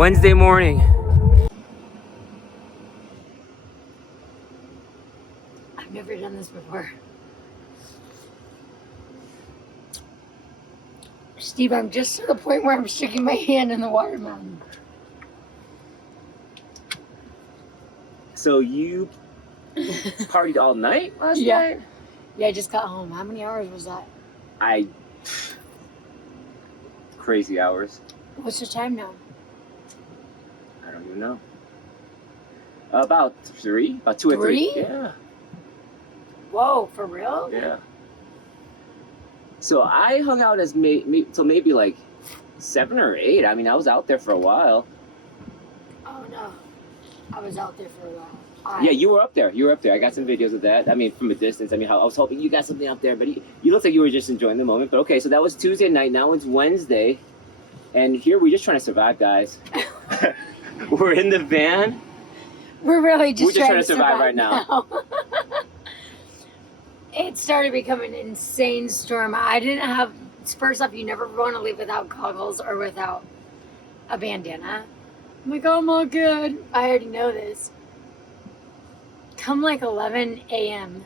Wednesday morning. I've never done this before. Steve, I'm just to the point where I'm sticking my hand in the watermelon. So you partied all night last night? Yeah, I just got home. How many hours was that? Crazy hours. What's the time now? I don't even know. About 3? About 2 or 3? 3? Yeah. Whoa, for real? Yeah. So I hung out as till maybe like 7 or 8. I mean, I was out there for a while. Oh no, I was out there for a while. Yeah, you were up there. I got some videos of that. I mean, from a distance. I mean, I was hoping you got something out there, but you looked like you were just enjoying the moment. But okay, so that was Tuesday night. Now it's Wednesday, and here we're just trying to survive, guys. We're in the van. We're really just, trying to survive right now. It started becoming an insane storm. I didn't have. First off, you never want to leave without goggles or without a bandana. I'm like, oh, I'm all good. I already know this. Come like 11 a.m.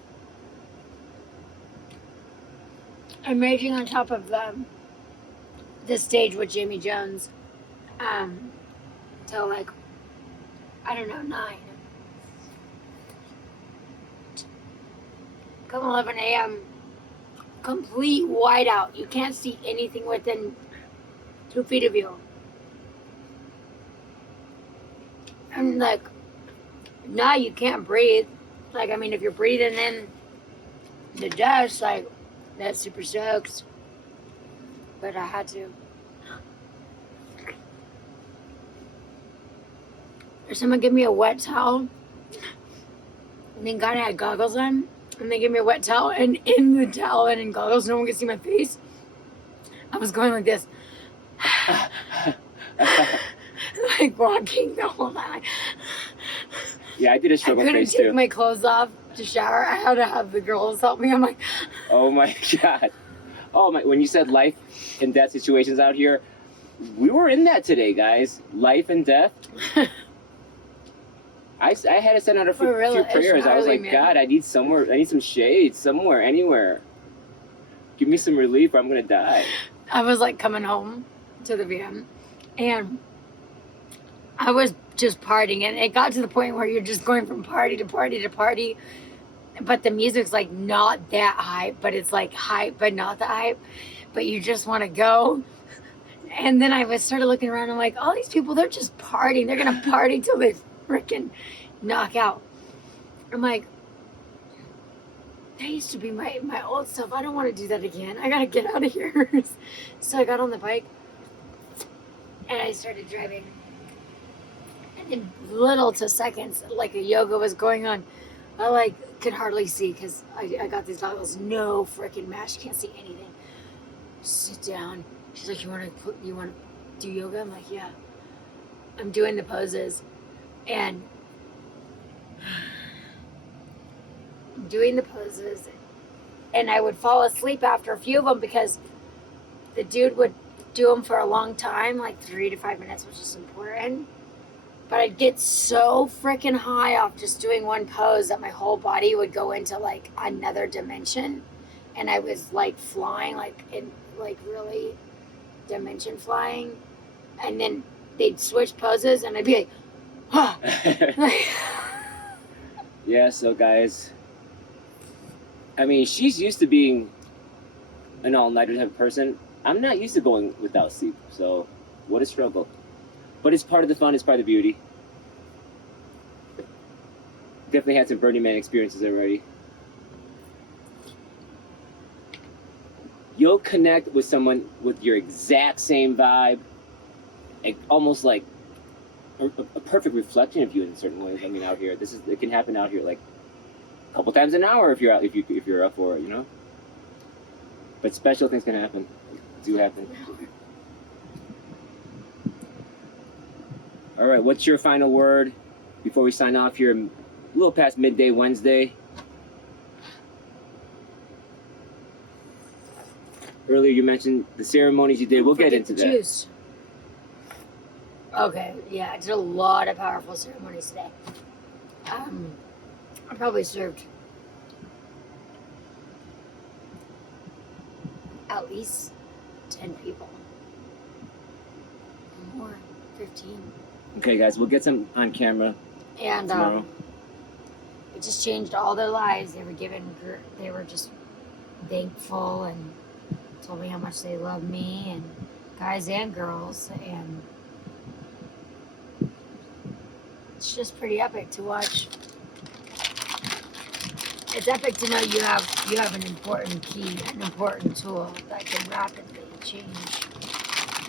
I'm raging on top of the stage with Jamie Jones till like, I don't know, 9. Come 11 a.m. Complete whiteout. You can't see anything within 2 feet of you. And like, now you can't breathe. Like, I mean, if you're breathing in the dust, like, that super sucks. But I had to. Or someone give me a wet towel. And then God had goggles on. And they gave me a wet towel. And in the towel and in goggles, no one could see my face. I was going like this. Like walking the whole night. Yeah, I did a struggle I couldn't face take too. my clothes off to shower. I had to have the girls help me. I'm like, Oh my God. Oh my! When you said life and death situations out here, we were in that today, guys. Life and death. I had to send out a few prayers. I was like, man. God, I need some shade somewhere, anywhere. Give me some relief or I'm gonna die. I was like coming home to the van, and I was just partying, and it got to the point where you're just going from party to party to party, but the music's like not that hype, but it's like hype, but not that hype, but you just want to go. And then I started looking around, I'm like, all these people, they're just partying. They're gonna party till they freaking knock out. I'm like, that used to be my old self. I don't want to do that again. I gotta get out of here. So I got on the bike and I started driving. And in little to seconds, like a yoga was going on. I like could hardly see because I got these goggles. No freaking match. Can't see anything. Sit down. She's like, you want to do yoga? I'm like, yeah. I'm doing the poses, and doing the poses, and I would fall asleep after a few of them because the dude would do them for a long time, like 3 to 5 minutes, which is important. But I'd get so freaking high off just doing one pose that my whole body would go into like another dimension, and I was like flying, like in like really dimension flying, and then they'd switch poses, and I'd be like, oh. Yeah, so guys, I mean, she's used to being an all-nighter type of person. I'm not used to going without sleep, so what a struggle. But it's part of the fun, it's part of the beauty. Definitely had some Burning Man experiences already. You'll connect with someone with your exact same vibe, almost like a perfect reflection of you in certain ways. I mean, out here, it can happen out here like a couple times an hour if you're out, if you're up for it, you know. But special things can happen. Do happen. All right, what's your final word before we sign off here? A little past midday Wednesday. Earlier you mentioned the ceremonies you did. We'll get into that. Juice. Okay, yeah, I did a lot of powerful ceremonies today. I probably served at least 10 people. More, 15. Okay, guys, we'll get some on camera And tomorrow. it just changed all their lives. They were just thankful and told me how much they love me, and guys and girls, and it's just pretty epic to watch. It's epic to know you have an important key, an important tool that can rapidly change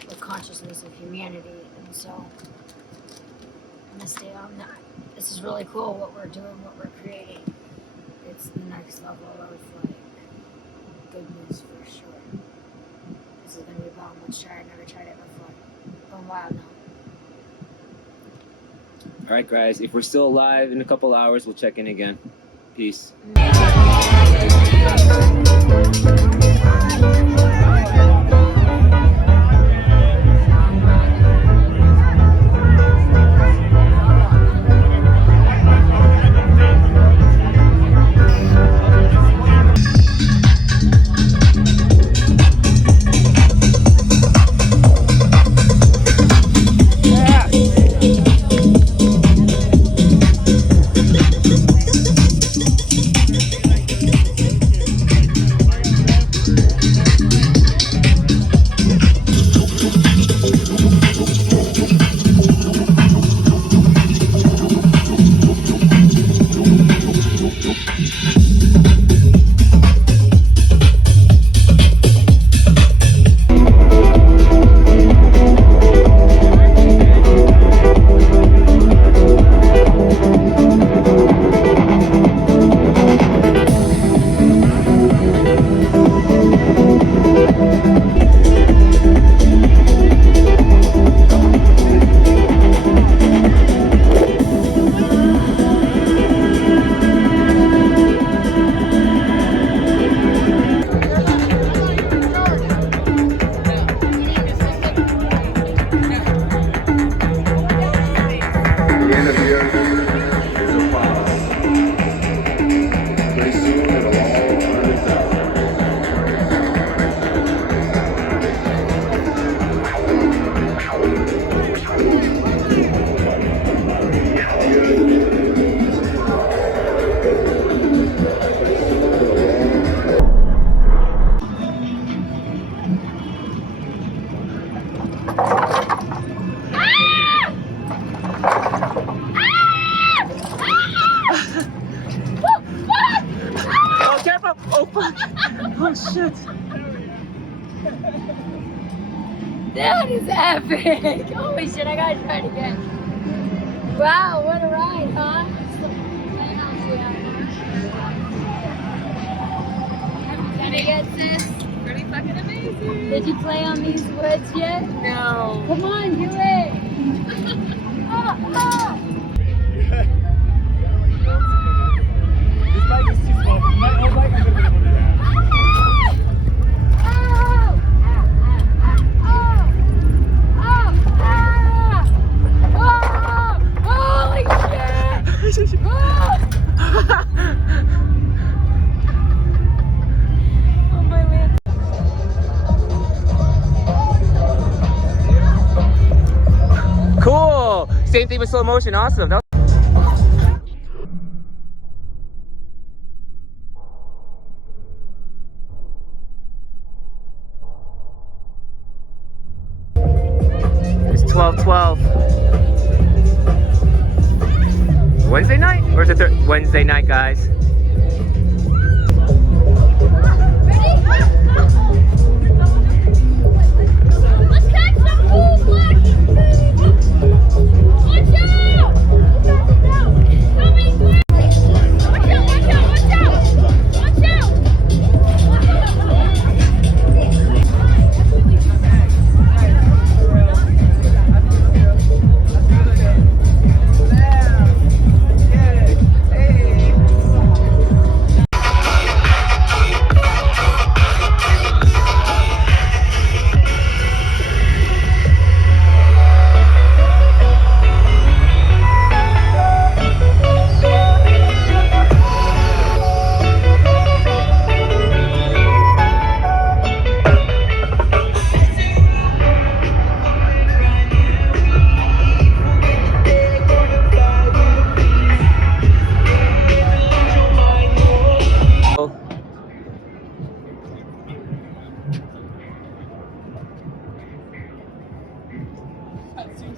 the consciousness of humanity. And so on this day, this is really cool what we're doing, what we're creating. It's the next level of like goodness for sure. This is gonna be bomb. Let's try it. Never tried it before. Going wild now. All right, guys, if we're still alive in a couple hours, we'll check in again. Peace. That is epic! Holy shit, I gotta try it again. Wow, what a ride, huh? Did you get this? Pretty fucking amazing. Did you play on these woods yet? No. Come on, do it! Oh, oh. This bike is too small. My old bike is a bit of a Cool. Same thing with slow motion. Awesome. It's 12:12. Wednesday night? Or is it Wednesday night, guys? Let's catch some cool black. Watch out! Coming! Watch out! Watch out! Watch out! Watch out!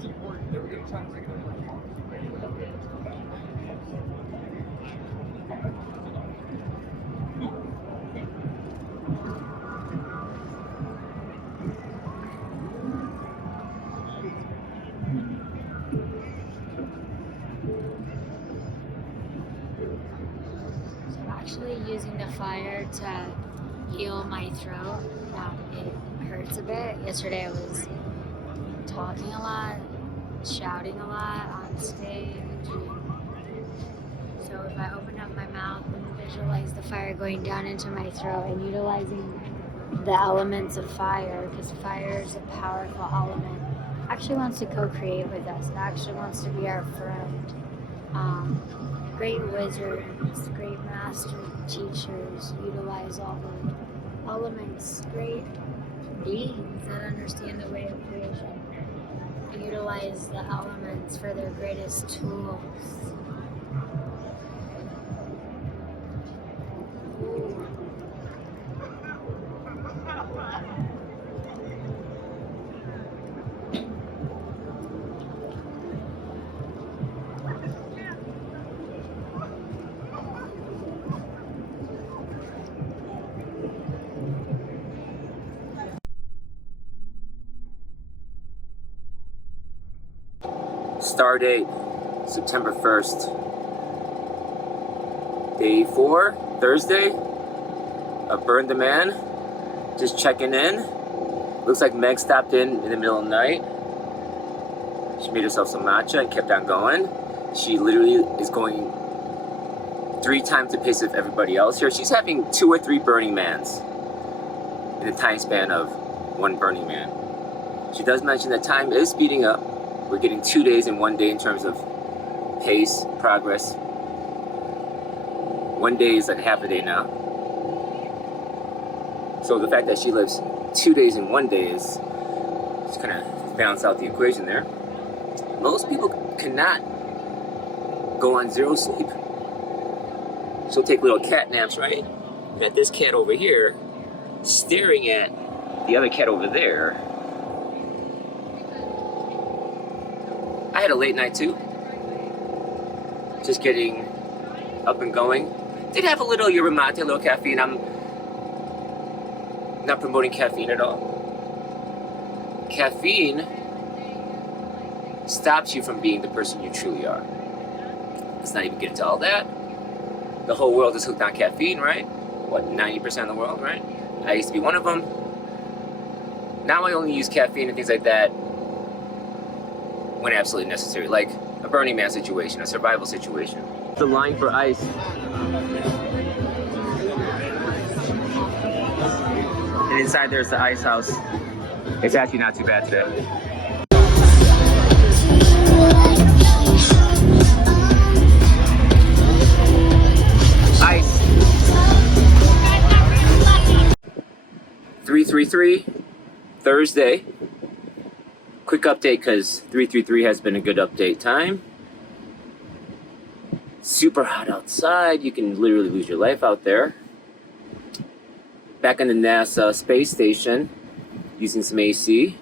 So I'm actually using the fire to heal my throat. It hurts a bit. Yesterday I was talking a lot, shouting a lot on stage. So if I open up my mouth and visualize the fire going down into my throat and utilizing the elements of fire, because fire is a powerful element, actually wants to co-create with us. It actually wants to be our friend. Great wizards, great master teachers utilize all the elements. Great beings that understand the way of creation utilize the elements for their greatest tools. Star date, September 1st. Day 4, Thursday. Burn the Man. Just checking in. Looks like Meg stopped in the middle of the night. She made herself some matcha and kept on going. She literally is going 3 times the pace of everybody else here. She's having 2 or 3 Burning Mans in the time span of 1 Burning Man. She does mention that time is speeding up. We're getting 2 days in 1 day in terms of pace, progress. 1 day is like half a day now. So the fact that she lives 2 days in 1 day is just kind of balance out the equation there. Most people cannot go on 0 sleep. She'll take little cat naps, right? You got this cat over here staring at the other cat over there. I had a late night too. Just getting up and going. Did have a little yerba mate, a little caffeine. I'm not promoting caffeine at all. Caffeine stops you from being the person you truly are. Let's not even get into all that. The whole world is hooked on caffeine, right? What, 90% of the world, right? I used to be one of them. Now I only use caffeine and things like that when absolutely necessary, like a Burning Man situation, a survival situation. The line for ice. And inside there's the ice house. It's actually not too bad today. Ice. 333, Thursday. Quick update because 333 has been a good update time. Super hot outside. You can literally lose your life out there. Back on the NASA space station, using some AC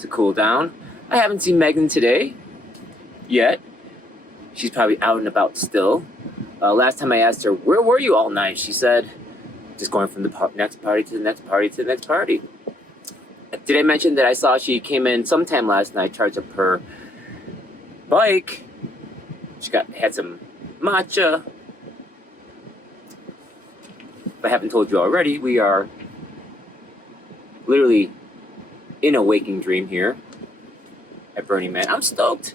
to cool down. I haven't seen Megan today yet. She's probably out and about still. Last time I asked her, where were you all night? She said, just going from the next party to the next party to the next party. Did I mention that I saw she came in sometime last night, charged up her bike? She had some matcha. If I haven't told you already, we are literally in a waking dream here at Burning Man. I'm stoked.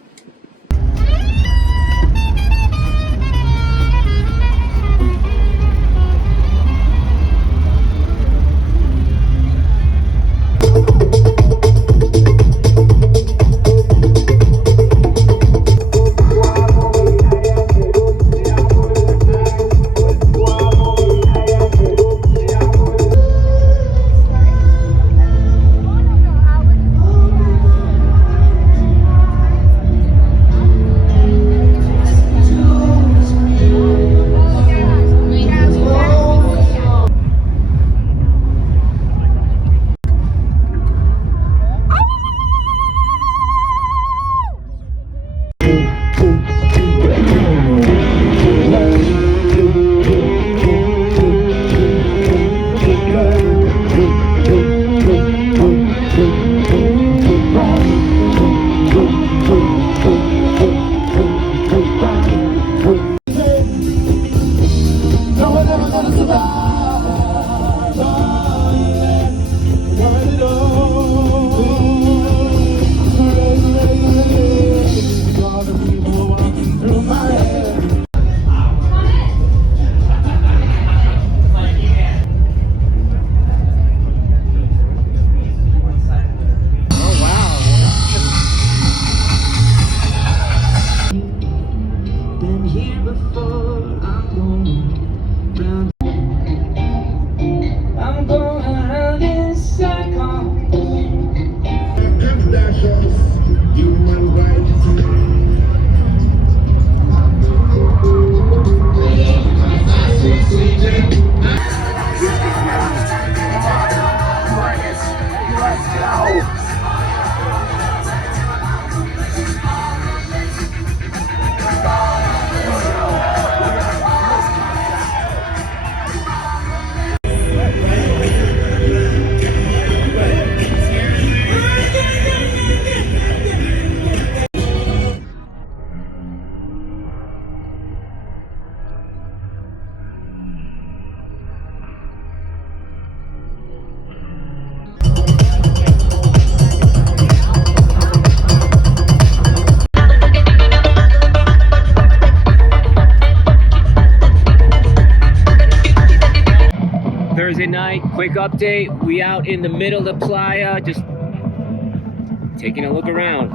night. Quick update. We out in the middle of the playa, just taking a look around.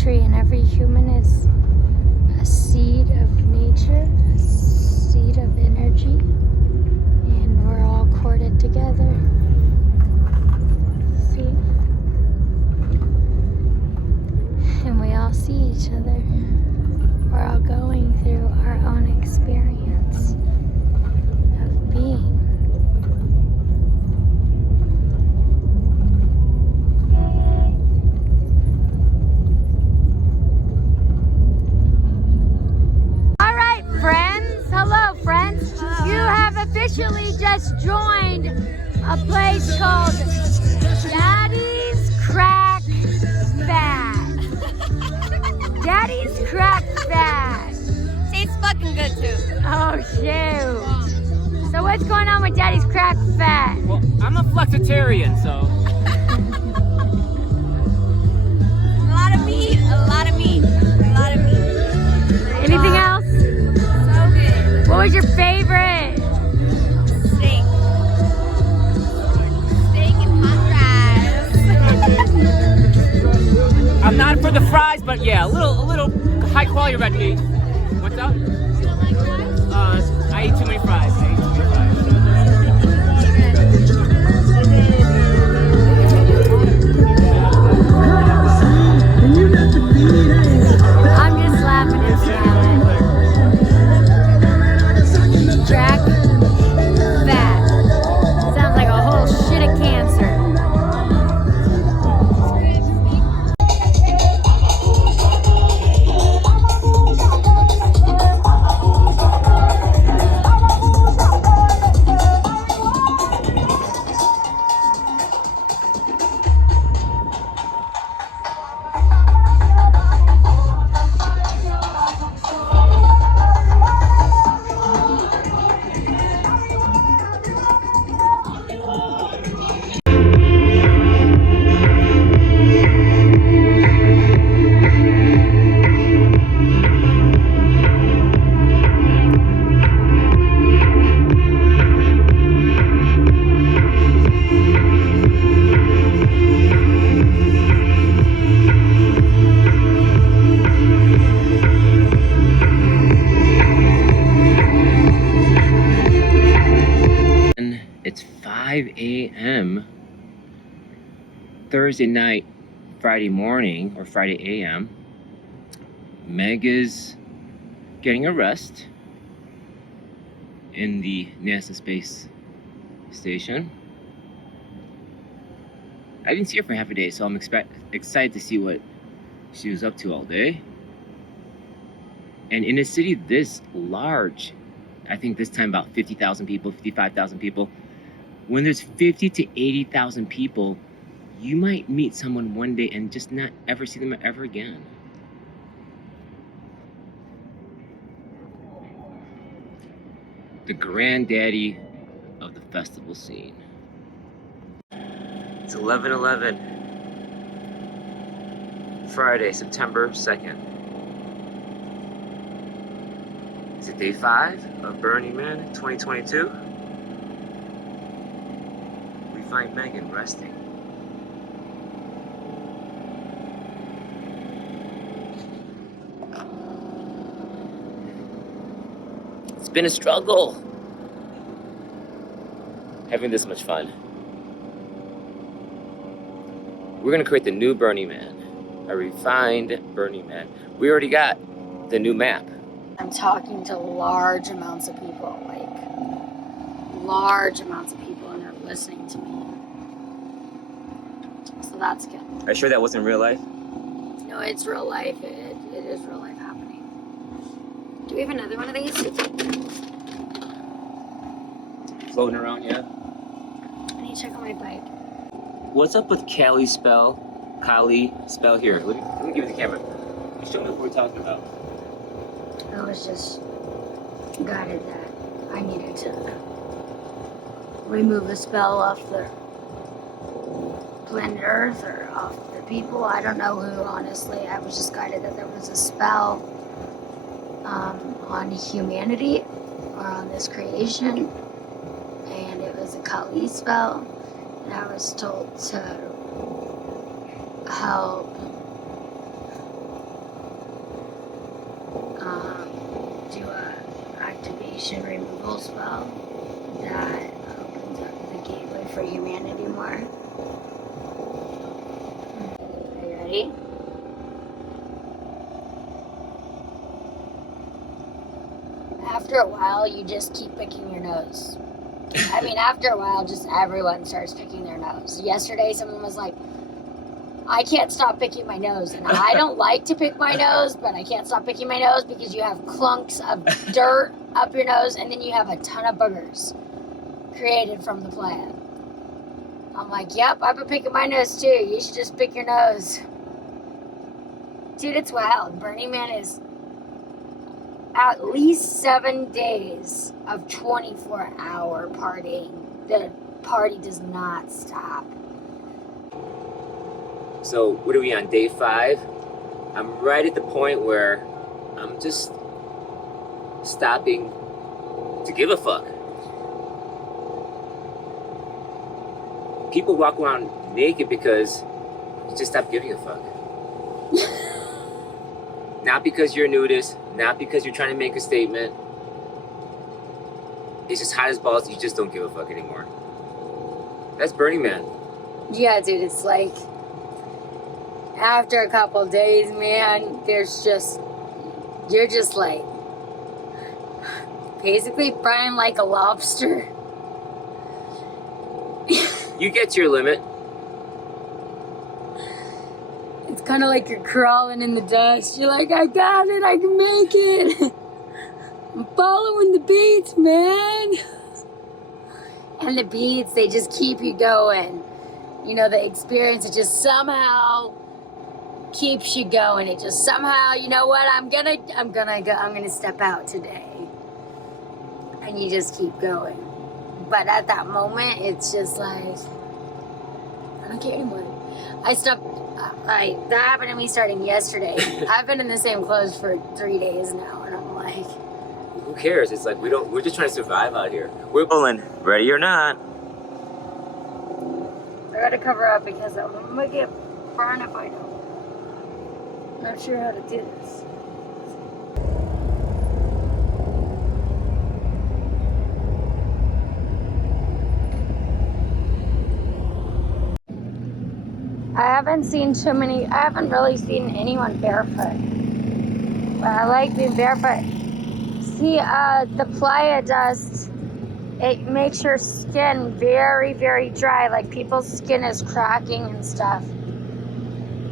Tree, and every human is a seed of nature, a seed of energy, and we're all corded together. See? And we all see each other. We're all going through our own experience of being. Hello, friends. You have officially just joined a place called Daddy's Crack Fat. Daddy's Crack Fat. Tastes fucking good too. Oh, shoot. So what's going on with Daddy's Crack Fat? Well, I'm a flexitarian, so. A lot of meat, a lot of meat, a lot of meat. Anything else? What was your favorite? Steak. Steak and hot fries. I'm not for the fries, but yeah, a little high quality red meat. What's up? You don't like fries? I ate too many fries. I'm just laughing and smiling. Crack fat. Sounds like a whole shit of cancer. It's 5 a.m. Thursday night, Friday morning, or Friday a.m. Meg is getting a rest in the NASA Space Station. I didn't see her for half a day, so I'm excited to see what she was up to all day. And in a city this large, I think this time about 50,000 people, 55,000 people, when there's 50 to 80,000 people, you might meet someone one day and just not ever see them ever again. The granddaddy of the festival scene. It's 11/11. Friday, September 2nd. Is it day 5 of Burning Man 2022? We find Megan resting. It's been a struggle having this much fun. We're gonna create the new Burning Man, a refined Burning Man. We already got the new map. I'm talking to large amounts of people, like large amounts of people, and they're listening to me. So that's good. Are you sure that wasn't real life? No, it's real life. It is real life happening. Do we have another one of these? Floating around, yeah. I need to check on my bike. What's up with Kali spell? Kali spell here. Let me give you the camera. Show me what we're talking about. I was just guided that I needed to remove a spell off the planet Earth or off the people. I don't know who, honestly. I was just guided that there was a spell on humanity or on this creation, and it was a Kali spell, and I was told to help do a activation removal spell that opens up the gateway for humanity more. Are you ready? After a while, you just keep picking your nose. I mean, after a while, just everyone starts picking their nose. Yesterday, someone was like, I can't stop picking my nose. And I don't like to pick my nose, but I can't stop picking my nose because you have clunks of dirt up your nose, and then you have a ton of boogers created from the plant. I'm like, yep, I've been picking my nose too. You should just pick your nose. Dude, it's wild. Burning Man is at least 7 days of 24-hour partying. The party does not stop. So what are we on, day 5? I'm right at the point where I'm just stopping to give a fuck. People walk around naked because you just stop giving a fuck. Not because you're a nudist, not because you're trying to make a statement. It's just hot as balls, you just don't give a fuck anymore. That's Burning Man. Yeah, dude, it's like after a couple days, man, you're just like basically frying like a lobster. You get to your limit. It's kind of like you're crawling in the dust. You're like, I got it, I can make it. I'm following the beats, man. And the beats, they just keep you going. You know, the experience, it just somehow keeps you going. It just somehow, you know what, I'm gonna step out today. And you just keep going. But at that moment, it's just like, I don't care anymore. I stopped, that happened to me starting yesterday. I've been in the same clothes for 3 days now, and I'm like, who cares? It's like we're just trying to survive out here. We're pulling, ready or not. I gotta cover up because I'm gonna get burned if I don't. I'm not sure how to do this. I haven't really seen anyone barefoot. But I like being barefoot. See, the playa dust, it makes your skin very, very dry. Like people's skin is cracking and stuff.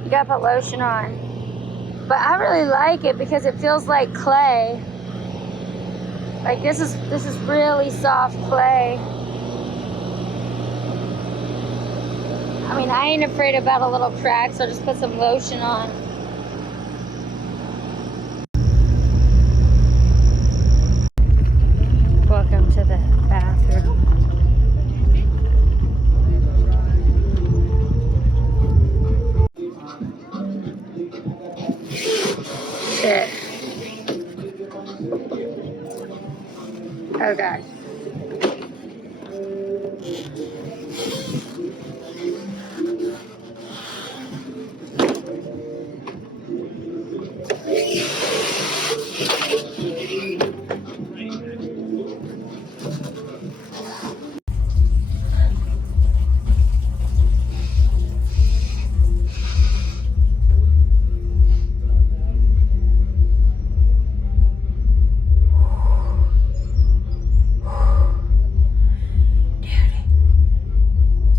You gotta put lotion on. But I really like it because it feels like clay. Like this is really soft clay. I mean, I ain't afraid about a little crack, so I'll just put some lotion on. Welcome to the bathroom. Shit. Oh god.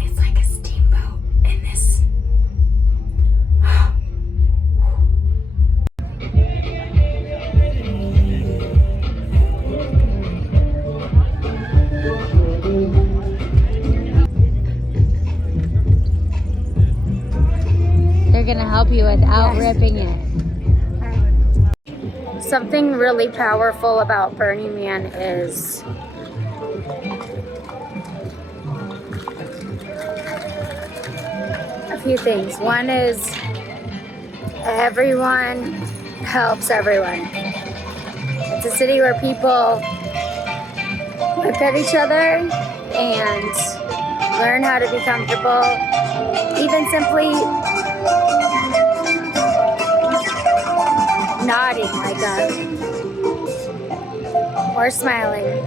It's like a steamboat in this. They're gonna help you without ripping it. Something really powerful about Burning Man is a few things. One is everyone helps everyone. It's a city where people look at each other and learn how to be comfortable. Even simply nodding or smiling.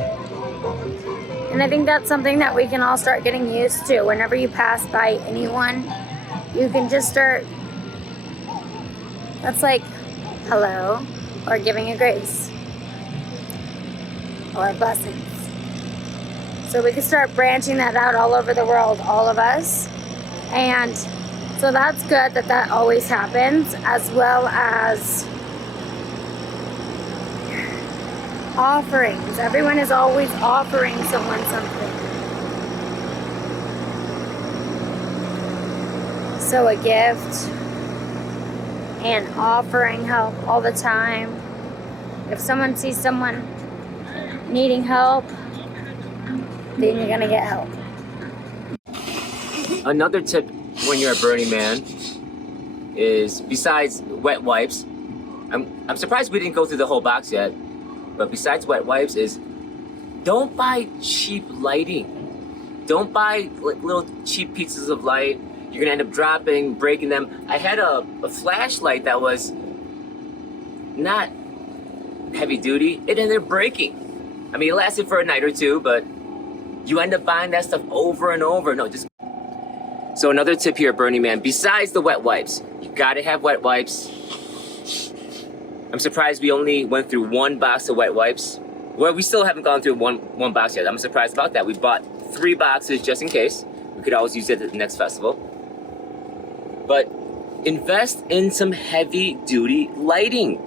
And I think that's something that we can all start getting used to. Whenever you pass by anyone, you can just start, that's like hello, or giving a grace, or blessings. So we can start branching that out all over the world, all of us. And so that's good that always happens, as well as offerings. Everyone is always offering someone something. So a gift and offering help all the time. If someone sees someone needing help, then you're gonna get help. Another tip when you're at Burning Man is, besides wet wipes, I'm surprised we didn't go through the whole box yet, but besides wet wipes is, don't buy cheap lighting. Don't buy like little cheap pieces of light. You're gonna end up dropping, breaking them. I had a flashlight that was not heavy duty. It ended up breaking. I mean, it lasted for a night or two, but you end up buying that stuff over and over. No, just. So another tip here at Burning Man, besides the wet wipes, you gotta have wet wipes. I'm surprised we only went through one box of wet wipes. Well, we still haven't gone through one box yet. I'm surprised about that. We bought 3 boxes just in case. We could always use it at the next festival. But invest in some heavy duty lighting.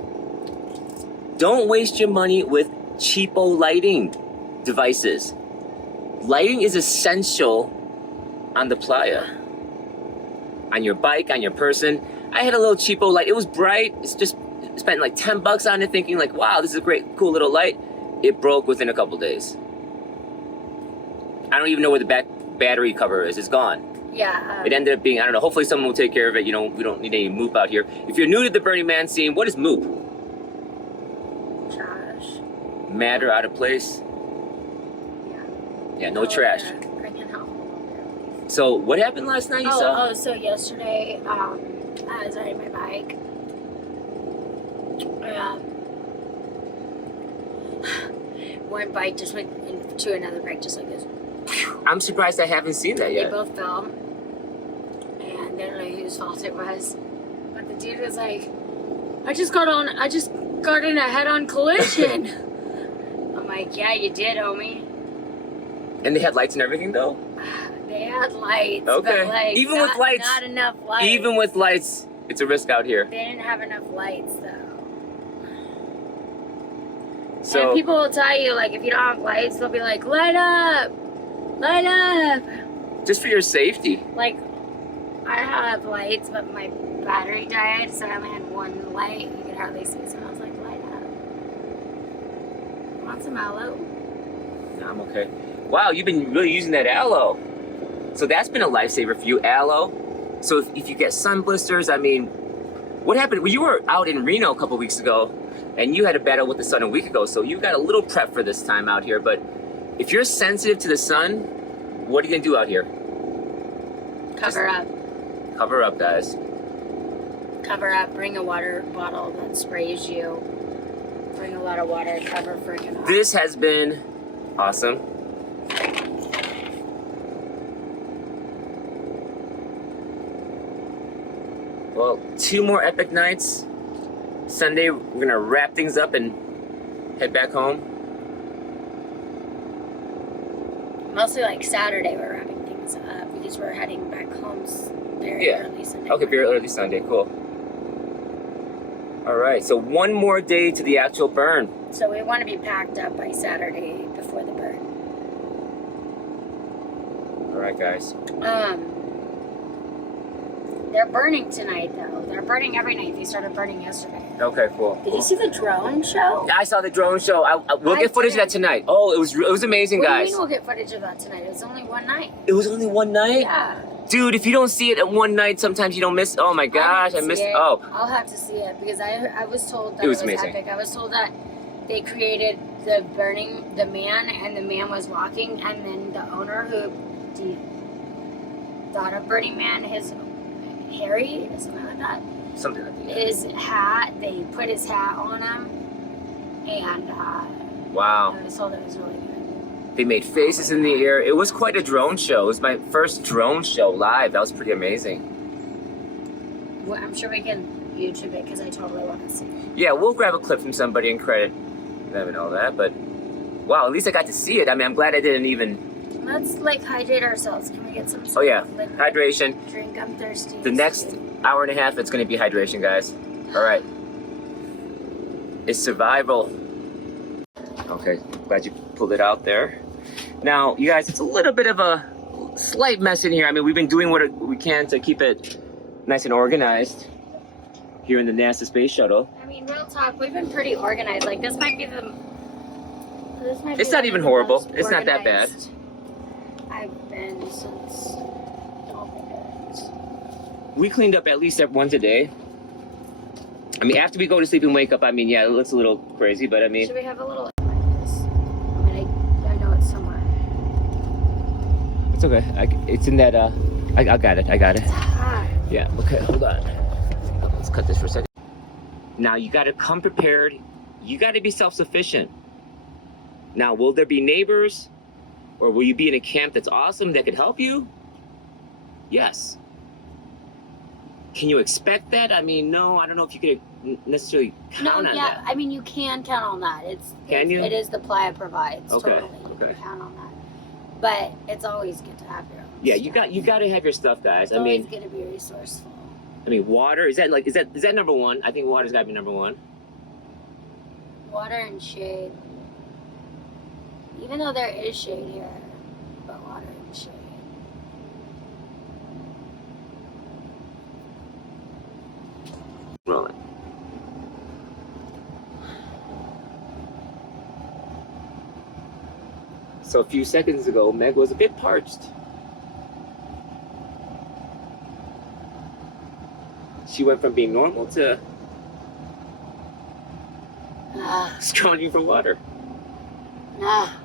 Don't waste your money with cheapo lighting devices. Lighting is essential on the playa. On your bike, on your person. I had a little cheapo light. It was bright. It's just spent like $10 on it thinking like, wow, this is a great, cool little light. It broke within a couple days. I don't even know where the back battery cover is. It's gone. Yeah. It ended up being, I don't know, hopefully someone will take care of it. You know, we don't need any Moop out here. If you're new to the Burning Man scene, what is Moop? Trash. Mad or out of place? Yeah, no trash. So what happened last night you saw? So yesterday, I was riding my bike. One bike just went into another bike just like this. I'm surprised I haven't seen that They yet. both fell. And they don't know whose fault it was. But the dude was like, I just got in a head-on collision. I'm like, yeah, you did, homie. And they had lights and everything though? They had lights, Okay. but like, Even not, with lights. not enough lights. Even with lights, It's a risk out here. They didn't have enough lights though. So And people will tell you, like, if you don't have lights, they'll be like, light up! Light up! just for your safety. Like, I have lights, but my battery died, so I only had one light. You could hardly see, so I was like, light up. Want some aloe? No, I'm okay. Wow, you've been really using that aloe. So that's been a lifesaver for you, aloe. So if you get sun blisters, I mean, what happened? Well, you were out in Reno a couple weeks ago, and you had a battle with the sun a week ago, so you got a little prep for this time out here. But if you're sensitive to the sun, what are you gonna do out here? Cover up. Cover up, guys. Cover up. Bring a water bottle that sprays you. Bring a lot of water. Cover freaking up. This has been awesome. Well, 2 more epic nights. Sunday, we're gonna wrap things up and head back home. Mostly like Saturday, we're wrapping things up because we're heading back home very Yeah. early Sunday. Okay, very early Sunday, cool. All right, so 1 more day to the actual burn. So we want to be packed up by Saturday before the burn. All right, guys. They're burning tonight though. They're burning every night. They started burning yesterday. Okay, cool. Did you see the drone show? I saw the drone show. We'll I get footage of that didn't. tonight. Oh, it was amazing, What do you guys. mean we'll get footage of that tonight? It was only one night. It was only one night? Yeah. Dude, if you don't see it at one night, sometimes you don't miss. Oh my gosh, I didn't missed. see it. Oh, I'll have to see it because I was told that It was it was amazing. epic. I was told that they created the burning the man and the man was walking and then the owner who thought of Burning Man, his Harry or something like that. something like that. His hat, they put his hat on him and Wow. I was told it was really good. They made faces in the air. It was quite a drone show. It was my first drone show live. That was pretty amazing. Well, I'm sure we can YouTube it because I totally want to see it. Yeah, we'll grab a clip from somebody and credit them and all that. But wow, at least I got to see it. I mean, I'm glad I didn't even. Let's like hydrate ourselves. Can we get some? Oh yeah, liquid hydration. Drink. I'm thirsty. The next hour and a half, it's going to be hydration, guys. All right. It's survival. Okay, glad you pulled it out there. Now, you guys, it's a little bit of a slight mess in here. I mean, we've been doing what we can to keep it nice and organized here in the NASA Space Shuttle. I mean, real talk. We've been pretty organized. Like this might be the. This might It's be not one even of the horrible. most It's not that bad. organized I've been since. Oh my goodness. We cleaned up at least once a day. I mean, after we go to sleep and wake up, I mean, yeah, it looks a little crazy, but I mean, Should we have a little like this? I mean, I know it's somewhere. it's okay. It's in that, I got it. I got it. It's hot. Yeah, okay, hold on. Let's cut this for a second. Now, you got to come prepared. You got to be self-sufficient. Now, will there be neighbors? Or will you be in a camp that's awesome that could help you? Yes. Can you expect that? I mean, no, I don't know if you could necessarily count No, on yeah, that. I mean, you can count on that. Can you? It is the Playa provides. Okay, Totally, you okay. can count on that. But it's always good to have your own. Yeah, stuff. you got to have your stuff, guys. It's I always mean, good to be resourceful. water, is that number one? I think water's got to be number one. Water and shade. Even though there is shade here, but water and shade. Rolling. So a few seconds ago, Meg was a bit parched. She went from being normal to Ah, scrounging for water. ah.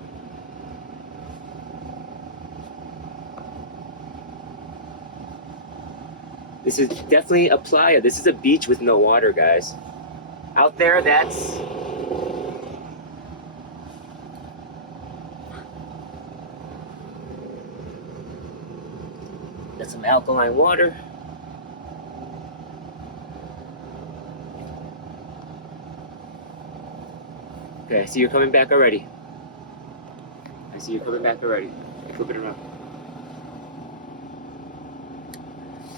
This is definitely a playa. This is a beach with no water, guys. Out there, that's... Got some alkaline water. Okay, I see you're coming back already. I see you're coming back already. Flip it around.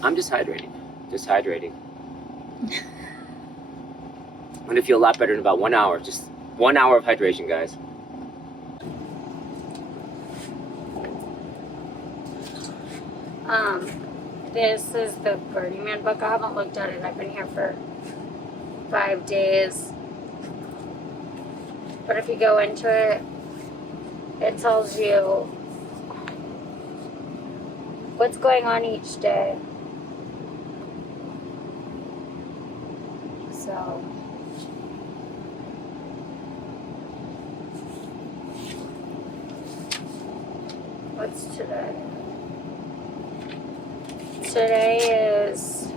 I'm just hydrating. Just hydrating. I'm gonna feel a lot better in about 1 hour. Just 1 hour of hydration, guys. This is the Burning Man book. I haven't looked at it. I've been here for 5 days. But if you go into it, it tells you what's going on each day. So what's today? Today is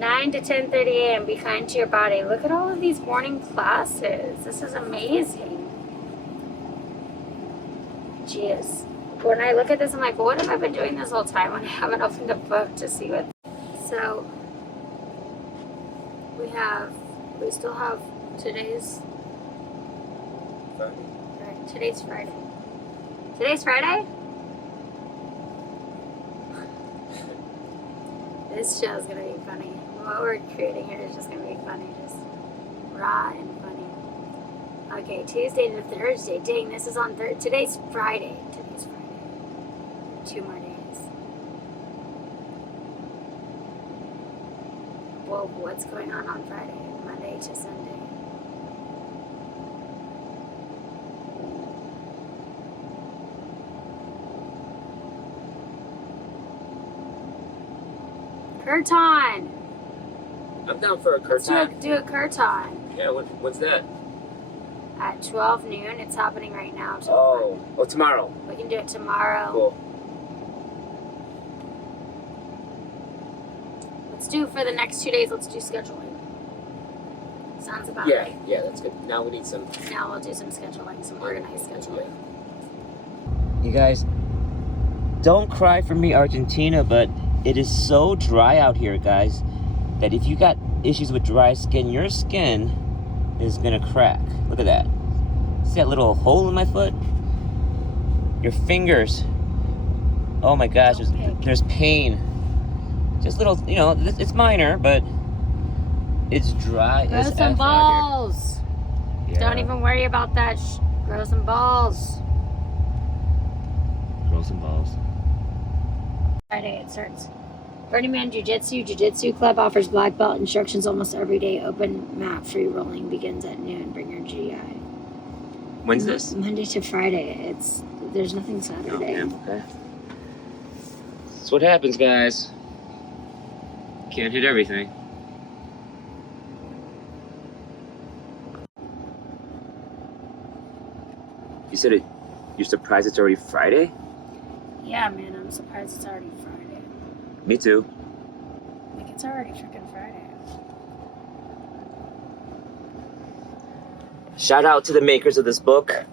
9 to 10:30 a.m. Be kind to your body. Look at all of these morning classes. This is amazing. Jeez. When I look at this, I'm like, what have I been doing this whole time when I haven't opened a book to see what? So we still have today's Friday. Today's Friday? This show is gonna be funny. What we're creating here is just gonna be funny, just raw and funny. Okay, Tuesday to Thursday. Dang, this is on today's Friday. Today's Friday. 2 more days. Whoa, what's going on Friday? Monday to Sunday. Kirtan! I'm down for a Let's do a kirtan. Yeah, what's that? At 12 noon. It's happening right now. Oh, tomorrow. We can do it tomorrow. Cool. Let's do for the next 2 days. Let's do scheduling. Sounds about right. Yeah, that's good. Now we need some. Now we'll do some scheduling, some organized scheduling. You guys, don't cry for me, Argentina, but it is so dry out here, guys, that if you got issues with dry skin, your skin is gonna crack. Look at that. See that little hole in my foot? Your fingers. Oh my gosh, there's pain. Just little, it's minor, but it's dry Grow as some F balls. out here. Don't even worry about that. Grow some balls. Grow some balls. Friday it starts. Burning Man Jiu-Jitsu Club offers black belt instructions almost every day. Open mat free rolling begins at noon. Bring your GI. When's this? Monday to Friday. There's nothing Saturday. Okay. That's what happens, guys. Can't hit everything. You said it. You're surprised it's already Friday? Yeah, man, I'm surprised it's already Friday. Me too. Like, it's already freaking Friday. Shout out to the makers of this book.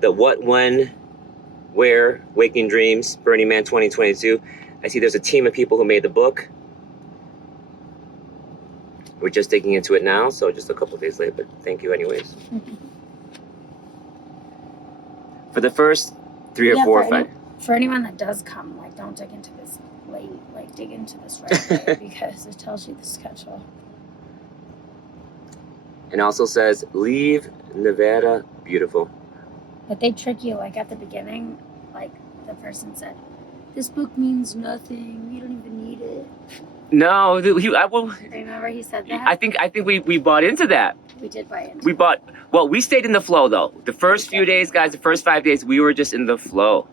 The What, When, Where, Waking Dreams, Burning Man 2022. I see there's a team of people who made the book. We're just digging into it now, so just a couple days late, but thank you anyways. For the first 3 or 4 or 5. For anyone that does come, like, don't dig into this late. Like, dig into this right away because it tells you the schedule. And also says, leave Nevada beautiful. But they trick you, like, at the beginning, like, the person said, this book means nothing. You don't even need it. No, Remember he said that? I think we bought into that. We did buy into We stayed in the flow though. The first few days, guys, the first 5 days, we were just in the flow.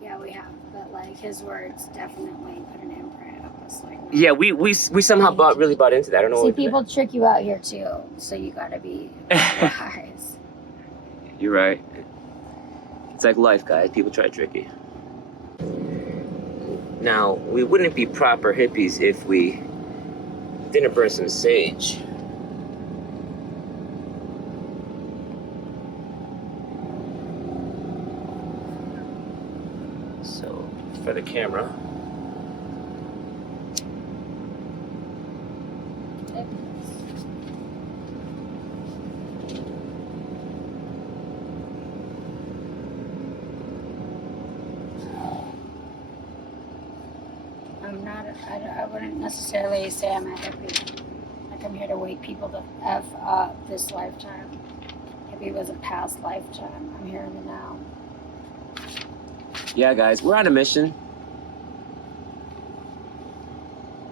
Yeah, we have. But, like, his words definitely put an imprint on us. Like, Yeah, we somehow really bought into that. I don't know. See, what people trick you out here too, so you gotta be wise. You're right. It's like life, guys. People try to trick you. Now, we wouldn't be proper hippies if we didn't burn some sage. So, for the camera. I'm not. I wouldn't necessarily say I'm a hippie. Like I'm here to wake people the f up this lifetime. Hippie was a past lifetime. I'm here in the now. Yeah, guys, we're on a mission.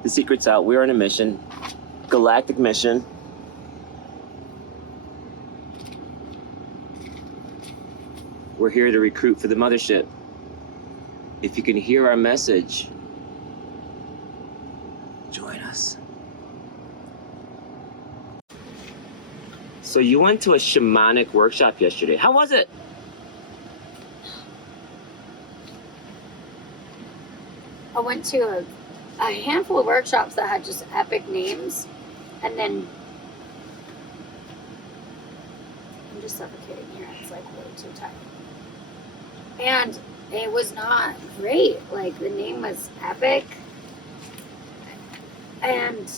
The secret's out. We're on a mission. Galactic mission. We're here to recruit for the mothership. If you can hear our message, join us. So you went to a shamanic workshop yesterday. How was it? I went to a handful of workshops that had just epic names, and then I'm just suffocating here. It's like way too tight. And it was not great. Like the name was epic, and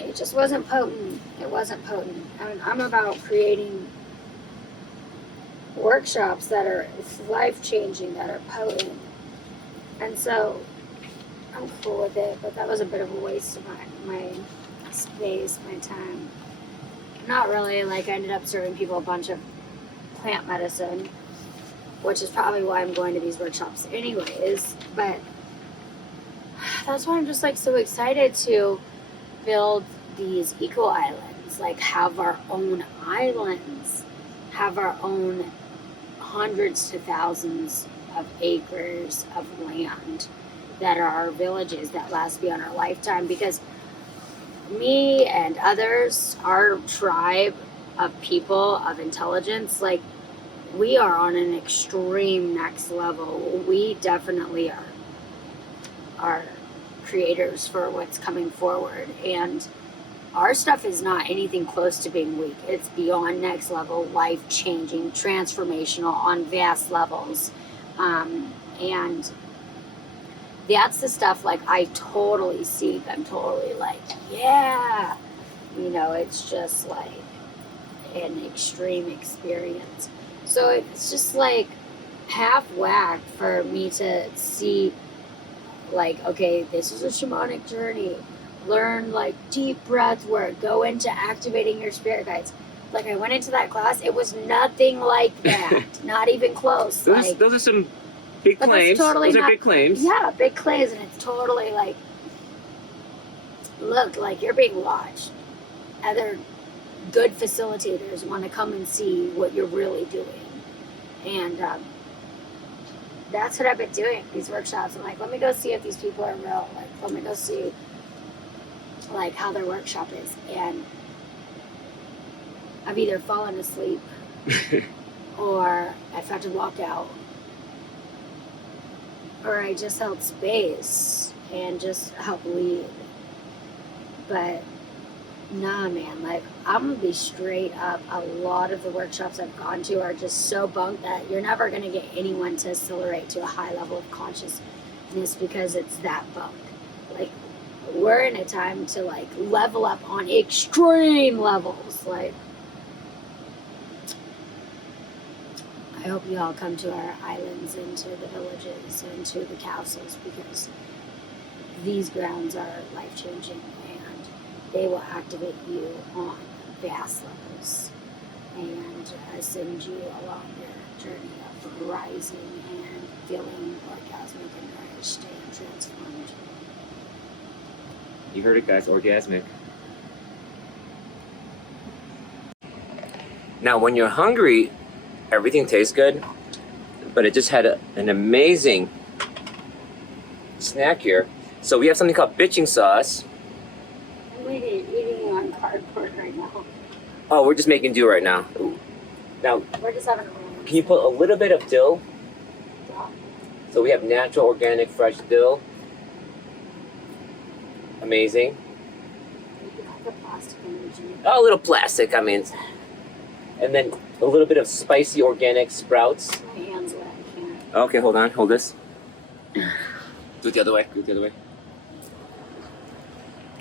it just wasn't potent. It wasn't potent. I mean, I'm about creating workshops that are life-changing, that are potent, and so I'm cool with it. But that was a bit of a waste of my space, my time. Not really. Like I ended up serving people a bunch of plant medicine, which is probably why I'm going to these workshops anyways. But that's why I'm just like so excited to build these eco islands, like have our own islands, have our own hundreds to thousands of acres of land that are our villages that last beyond our lifetime. Because me and others, our tribe of people of intelligence, like we are on an extreme next level. We definitely are creators for what's coming forward, and our stuff is not anything close to being weak. It's beyond next level, life-changing, transformational on vast levels, and that's the stuff like I totally seek. I'm totally like, yeah, you know, it's just like an extreme experience. So it's just like half whack for me to see like, okay, this is a shamanic journey. Learn like deep breath work. Go into activating your spirit guides. Like I went into that class, it was nothing like that. Not even close. Those are some big claims. Totally those are big claims. Yeah, big claims, and it's totally like, look, like you're being watched. Other good facilitators want to come and see what you're really doing. And that's what I've been doing, these workshops. I'm like, let me go see if these people are real. Like, let me go see like how their workshop is. And I've either fallen asleep or I've had to walk out, or I just held space and just helped lead. But nah, man, like I'm gonna be straight up. A lot of the workshops I've gone to are just so bunk that you're never gonna get anyone to accelerate to a high level of consciousness because it's that bunk. Like we're in a time to like level up on extreme levels. Like I hope you all come to our islands and to the villages and to the castles, because these grounds are life-changing and they will activate you on vast levels and send you along your journey of rising and feeling orgasmic and nourished and transformed. You heard it, guys. Orgasmic. Now, when you're hungry, everything tastes good, but it just had an amazing snack here. So we have something called bitching sauce. I'm eating on cardboard right now. Oh, we're just making do right now. Now, We're just having a moment. can you put a little bit of dill? So we have natural, organic, fresh dill. Amazing. You got the plastic energy. Oh, a little plastic, I mean. And then a little bit of spicy, organic sprouts. My hands wet. I can't. Okay, hold on. Hold this. Do it the other way. Do it the other way.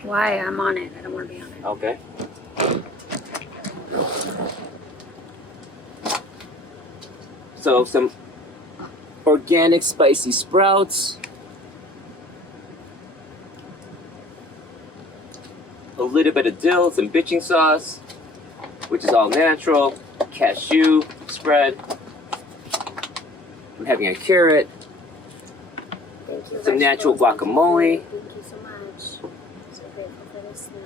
Why? I'm on it. I don't want to be on it. Okay. So some organic spicy sprouts. a little bit of dill, some bitching sauce, which is all natural, cashew spread. I'm having a carrot, some natural guacamole. Thank you so much. So grateful for this snack.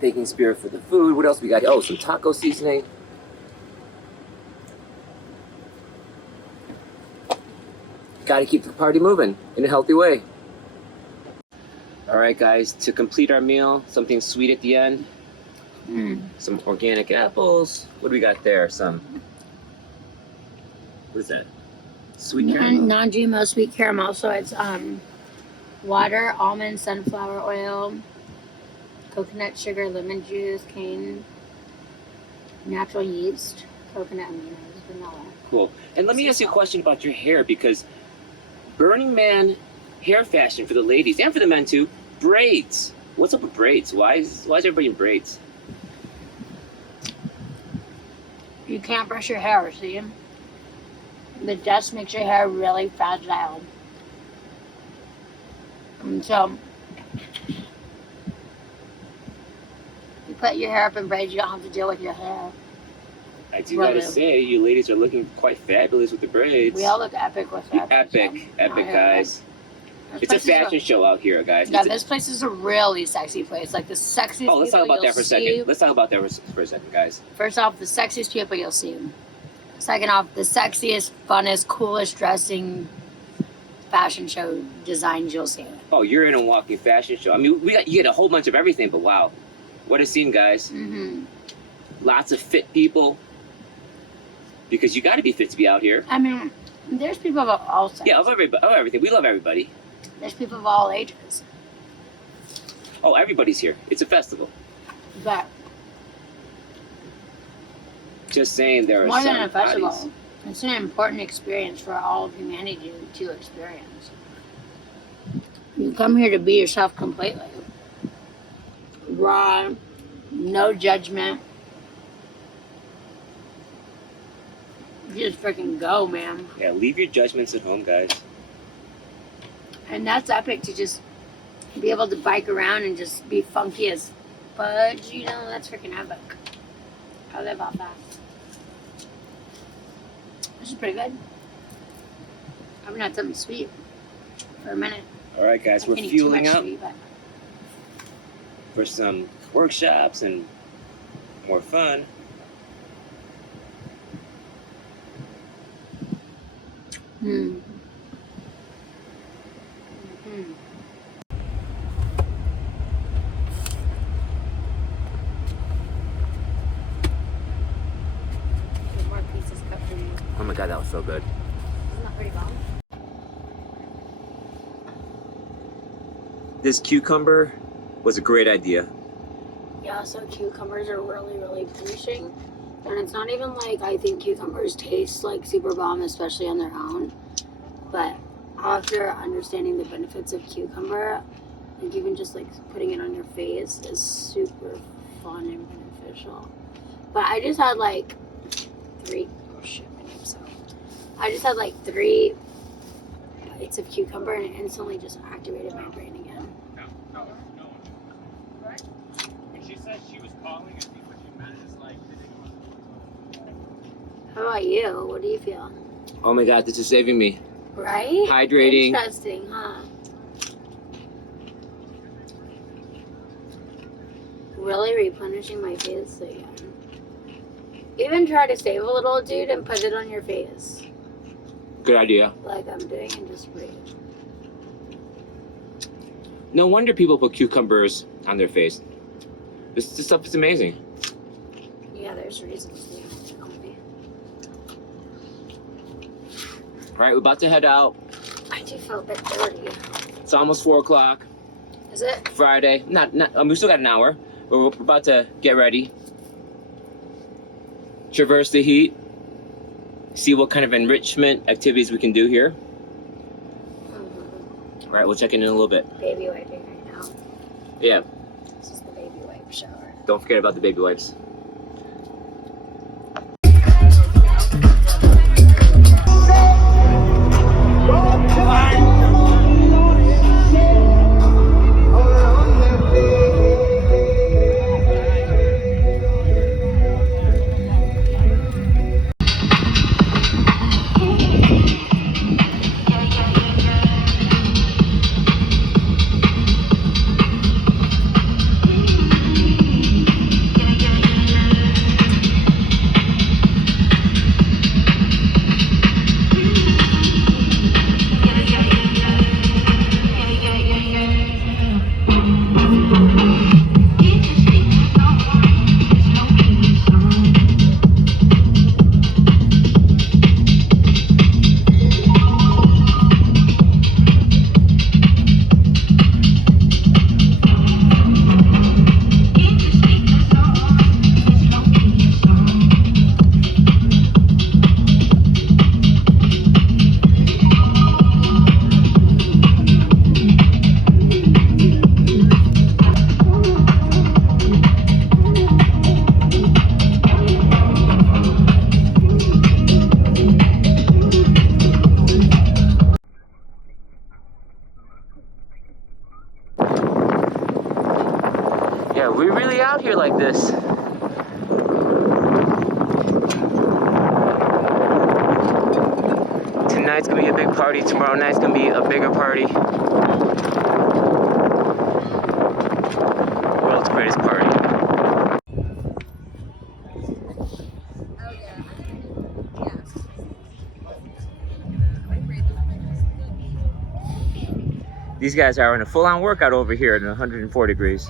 Thanking Spirit for the food. What else we got? Oh, some taco seasoning. Got to keep the party moving in a healthy way. All right, guys, to complete our meal, something sweet at the end. Some organic apples. What do we got there? What is that? Sweet caramel? Non-GMO sweet caramel. So it's water, almond, sunflower oil, coconut sugar, lemon juice, cane, natural yeast, coconut aminos, vanilla. Cool. And let me ask you a question about your hair, because Burning Man hair fashion for the ladies and for the men too, braids. What's up with braids? Why is everybody in braids? You can't brush your hair, see? The dust makes your hair really fragile. And so, you put your hair up in braids, you don't have to deal with your hair. I do gotta say, you ladies are looking quite fabulous with the braids. We all look epic with that. Epic, guys. This It's a place is fashion show out here, guys. Yeah, this place is a really sexy place. Like the sexiest Oh, let's talk people about that you'll for a see. second. Let's talk about that for a second, guys. First off, the sexiest people you'll see. Second off, the sexiest, funnest, coolest dressing fashion show designs you'll see. Oh, you're in a walking fashion show. I mean, you get a whole bunch of everything, but wow. What a scene, guys. Mm-hmm. Lots of fit people. Because you got to be fit to be out here. I mean, there's people of all sizes. Yeah, of everything. We love everybody. There's people of all ages. Oh, everybody's here. It's a festival. But Just saying, there are more some than a festival, bodies. it's an important experience for all of humanity to experience. You come here to be yourself completely. Raw, no judgment. You just freaking go, man. Yeah, leave your judgments at home, guys. And that's epic to just be able to bike around and just be funky as fudge, you know, that's freaking epic. I live off that. This is pretty good. I haven't had something sweet for a minute. All right, guys, I we're can't eat too fueling much up sweet, but for some workshops and more fun. Mm-hmm. More pieces cut for you. Oh my god, that was so good. Isn't that pretty bomb? This cucumber was a great idea. Yeah, so cucumbers are really, really punishing. And it's not even like I think cucumbers taste like super bomb, especially on their own. But after understanding the benefits of cucumber, like even just like putting it on your face is super fun and beneficial. But I just had like I just had like 3 bites of cucumber and it instantly just activated my brain again. No. When she said she was calling, I think what she meant is like, How about you? What do you feel? Oh my god, this is saving me. Right? Hydrating. Interesting, huh? Really replenishing my face again. Even try to save a little, dude, and put it on your face. Good idea. Like I'm doing and just breathe. No wonder people put cucumbers on their face. This stuff is amazing. Yeah, there's reasons. Yeah, tell me. All right, we're about to head out. I do feel a bit dirty. It's almost 4 o'clock. Is it? Friday. We still got an hour. But we're about to get ready. Traverse the heat. See what kind of enrichment activities we can do here. Mm-hmm. All right, we'll check in a little bit. Baby wiping right now. Yeah, This is the baby wipe shower. don't forget about the baby wipes. out here like this. Tonight's gonna be a big party. Tomorrow night's gonna be a bigger party. World's greatest party. These guys are in a full-on workout over here at 104 degrees.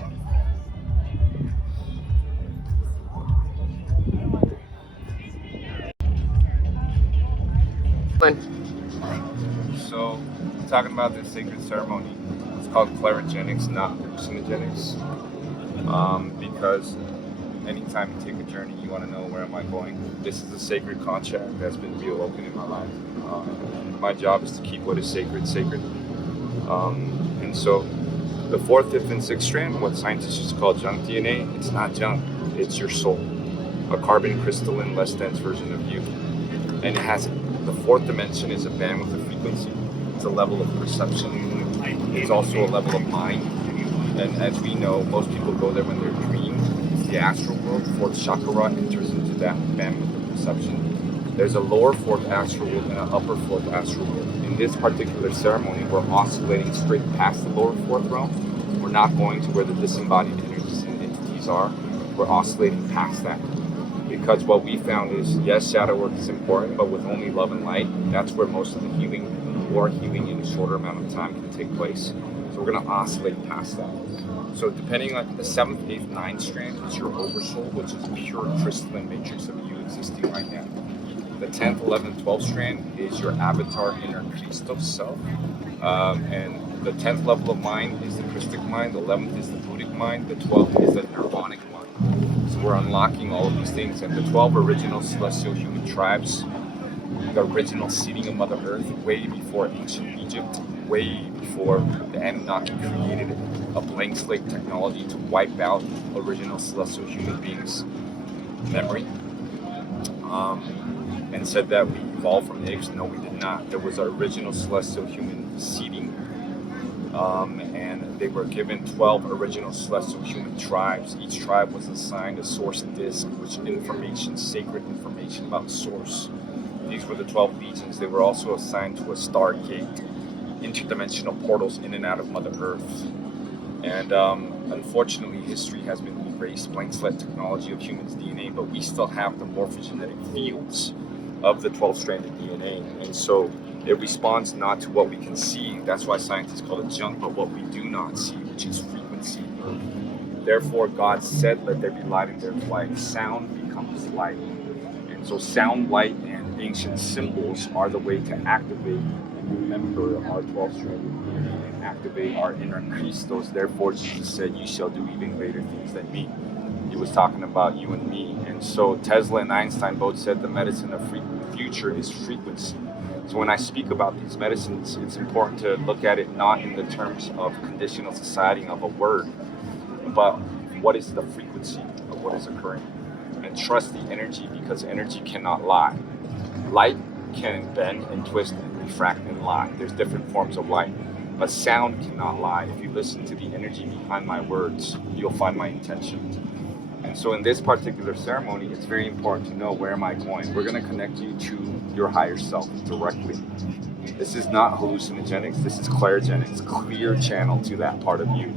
So, talking about this sacred ceremony, it's called clerigenics, not hallucinogenics. Because anytime you take a journey, you want to know, where am I going? This is a sacred contract that's been reawoken in my life. My job is to keep what is sacred, sacred. And so, the 4th, 5th, and 6th strand, what scientists just call junk DNA, it's not junk, it's your soul. A carbon crystalline, less dense version of you. And it has, the 4th dimension is a bandwidth of frequency. It's a level of perception. It's also a level of mind. And as we know, most people go there when they're dreaming. The astral world, 4th chakra, enters into that bandwidth of perception. There's a lower 4th astral world and an upper 4th astral world. In this particular ceremony, we're oscillating straight past the lower 4th realm. We're not going to where the disembodied energies and entities are. We're oscillating past that. Because what we found is, yes, shadow work is important, but with only love and light, that's where most of the healing or healing in a shorter amount of time can take place. So we're going to oscillate past that. So depending on the 7th, 8th, 9th strand is your oversoul, which is pure crystalline matrix of you existing right now. The 10th, 11th, 12th strand is your avatar inner Christos self. And the 10th level of mind is the Christic mind, the 11th is the Buddhic mind, the 12th is the Nirvanic mind. So we're unlocking all of these things. And the 12 original celestial human tribes, the original seeding of Mother Earth, way before ancient Egypt, way before the Anunnaki created a blank slate technology to wipe out original celestial human beings' memory. And said that we evolved from apes. No, we did not. There was an original celestial human seeding, and they were given 12 original celestial human tribes. Each tribe was assigned a source disk, which information, sacred information about source. These were the 12 legions. They were also assigned to a stargate, interdimensional portals in and out of Mother Earth. And unfortunately, history has been erased, blank slate technology of humans' DNA, but we still have the morphogenetic fields of the 12-stranded DNA. And so it responds not to what we can see. That's why scientists call it junk, but what we do not see, which is frequency. Therefore, God said, let there be light, and there is light. Sound becomes light. And so sound, light, and ancient symbols are the way to activate and remember our 12-stranded DNA and activate our inner Christos. Therefore, Jesus said, you shall do even greater things than me. He was talking about you and me. And so Tesla and Einstein both said the medicine of the future is frequency. So when I speak about these medicines, it's important to look at it not in the terms of conditional society of a word, but what is the frequency of what is occurring. And trust the energy, because energy cannot lie. Light can bend and twist and refract and lie. There's different forms of light. But sound cannot lie. If you listen to the energy behind my words, you'll find my intentions. And so in this particular ceremony, it's very important to know, where am I going? We're going to connect you to your higher self directly. This is not hallucinogenics. This is clerigenics, clear channel to that part of you.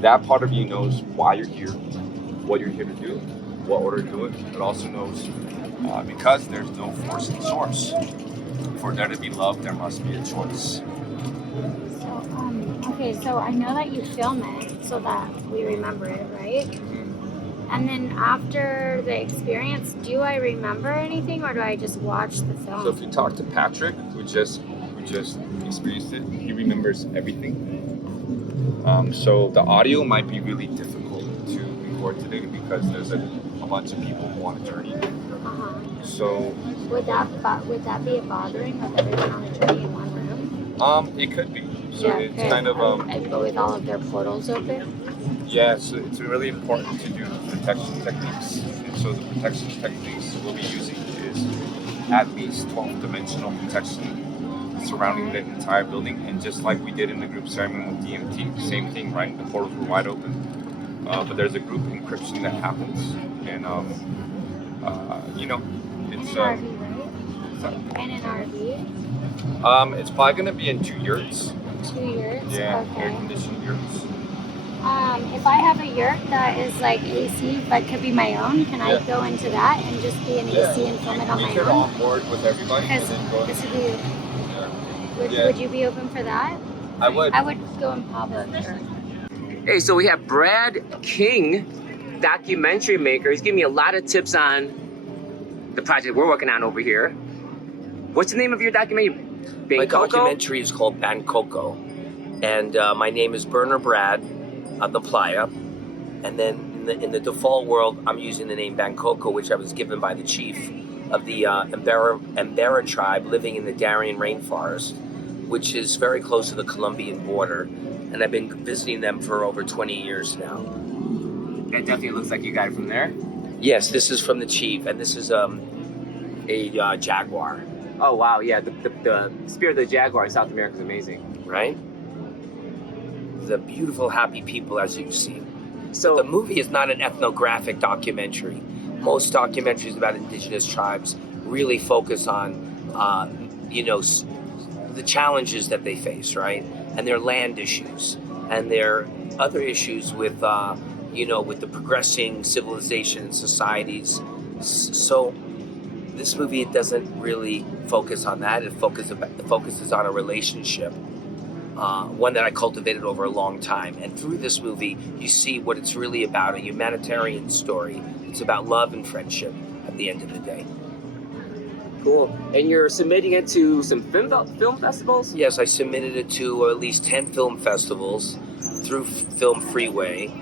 That part of you knows why you're here, what you're here to do, what order to do it. It also knows because there's no force in source. For there to be love, there must be a choice. Okay, so I know that you film it so that we remember it, right? And then after the experience, do I remember anything, or do I just watch the film? So if you talk to Patrick, who just experienced it, he remembers everything. So the audio might be really difficult to record today because there's a bunch of people who want to journey. So would that be a bothering with everyone on the journey in one room? It could be. So yeah, it's kind of with all of their portals open. Yeah, so it's really important to do protection techniques. And so the protection techniques we'll be using is at least 12-dimensional protection surrounding the entire building. And just like we did in the group ceremony with DMT, same thing, right? The portals were wide open. but there's a group encryption that happens, and you know, it's RV, right? And an RV. it's probably gonna be in 2 yurts. 2 yurts. Yeah, Okay. air-conditioned yurts. If I have a yurt that is like AC, but could be my own, can I Yeah. go into that and just be an AC and film it on You my get own? on board with everybody, and Because then go. this would be. Yeah. Would you be open for that? I would. I would go in public. Sure. Hey, so we have Brad King, documentary maker. He's giving me a lot of tips on the project we're working on over here. What's the name of your documentary? My Bangkoko? documentary is called Bangkoko, and my name is Burner Brad of the Playa. And then in the default world, I'm using the name Bangkoko, which I was given by the chief of the Embera tribe living in the Darien rainforest, which is very close to the Colombian border. And I've been visiting them for over 20 years now. That definitely looks like you got it from there. Yes, this is from the chief, and this is a jaguar, Oh wow, yeah, the spirit of the jaguar in South America is amazing. right? The beautiful, happy people, as you've seen. So The movie is not an ethnographic documentary. Most documentaries about indigenous tribes really focus on, the challenges that they face, right? And their land issues, and their other issues with, with the progressing civilization and societies. So this movie doesn't really focus on that. It focuses on a relationship. One that I cultivated over a long time. And through this movie, you see what it's really about, a humanitarian story. It's about love and friendship at the end of the day. cool. And you're submitting it to some film festivals? Yes, I submitted it to at least 10 film festivals through Film Freeway.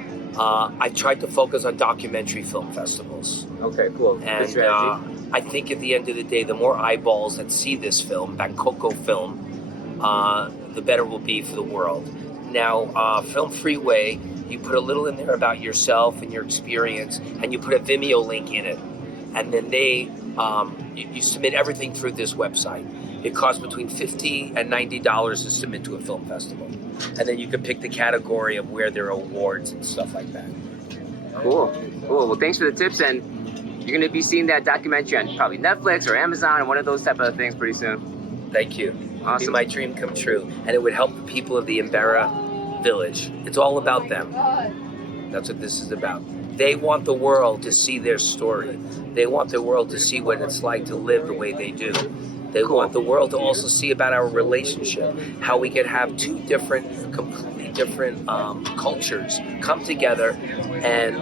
I tried to focus on documentary film festivals. Okay, cool. Good And strategy. I think at the end of the day, the more eyeballs that see this film, Bangkoko film, the better it will be for the world. Now, Film Freeway, you put a little in there about yourself and your experience, and you put a Vimeo link in it. And then you submit everything through this website. It costs between $50 and $90 to submit to a film festival. And then you can pick the category of where there are awards and stuff like that. Cool. Well, thanks for the tips, and you're gonna be seeing that documentary on probably Netflix or Amazon or one of those type of things pretty soon. Thank you. Awesome. Be my dream come true. And it would help the people of the Embera village. It's all about them. That's what this is about. They want the world to see their story. They want the world to see what it's like to live the way they do. They want the world to also see about our relationship, how we can have two completely different cultures come together and,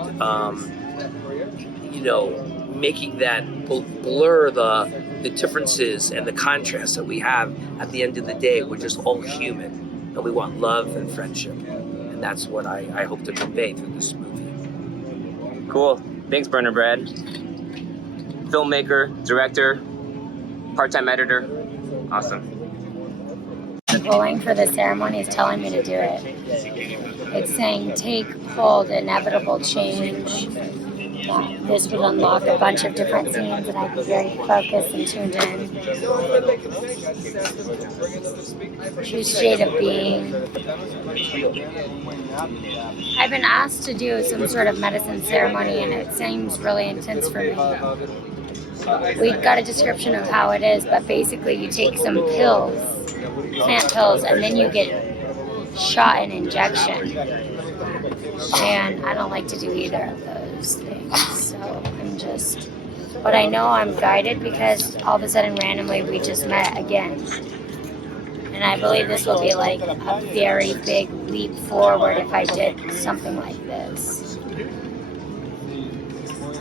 making that blur the differences and the contrasts that we have. At the end of the day, we're just all human, and we want love and friendship. And that's what I hope to convey through this movie. Cool. Thanks, Burner Brad. Filmmaker, director, part-time editor. Awesome. Pulling for the ceremony is telling me to do it. It's saying take hold, inevitable change. This would unlock a bunch of different scenes, and I'd be very focused and tuned in. True state of being. I've been asked to do some sort of medicine ceremony, and it seems really intense for me. We got a description of how it is, but basically you take some pills, plant pills, and then you get shot an injection. And I don't like to do either of those things, so but I know I'm guided because all of a sudden randomly we just met again. And I believe this will be like a very big leap forward if I did something like this.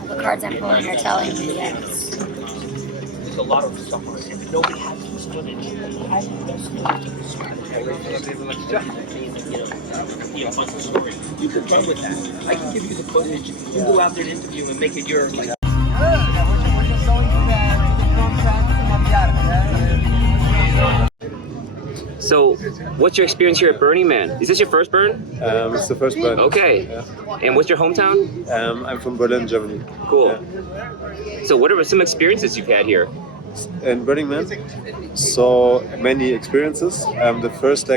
The cards I'm pulling are telling me yes. There's a lot of suffering, and nobody has this footage. You can run with that. I can give you the footage. You go out there and interview and make it yours. We're just going to the film set to Mandiar. So, what's your experience here at Burning Man? Is this your first burn? It's the first burn. Okay. Yeah. And what's your hometown? I'm from Berlin, Germany. Cool. Yeah. So, what are some experiences you've had here? In Burning Man, so many experiences. The first,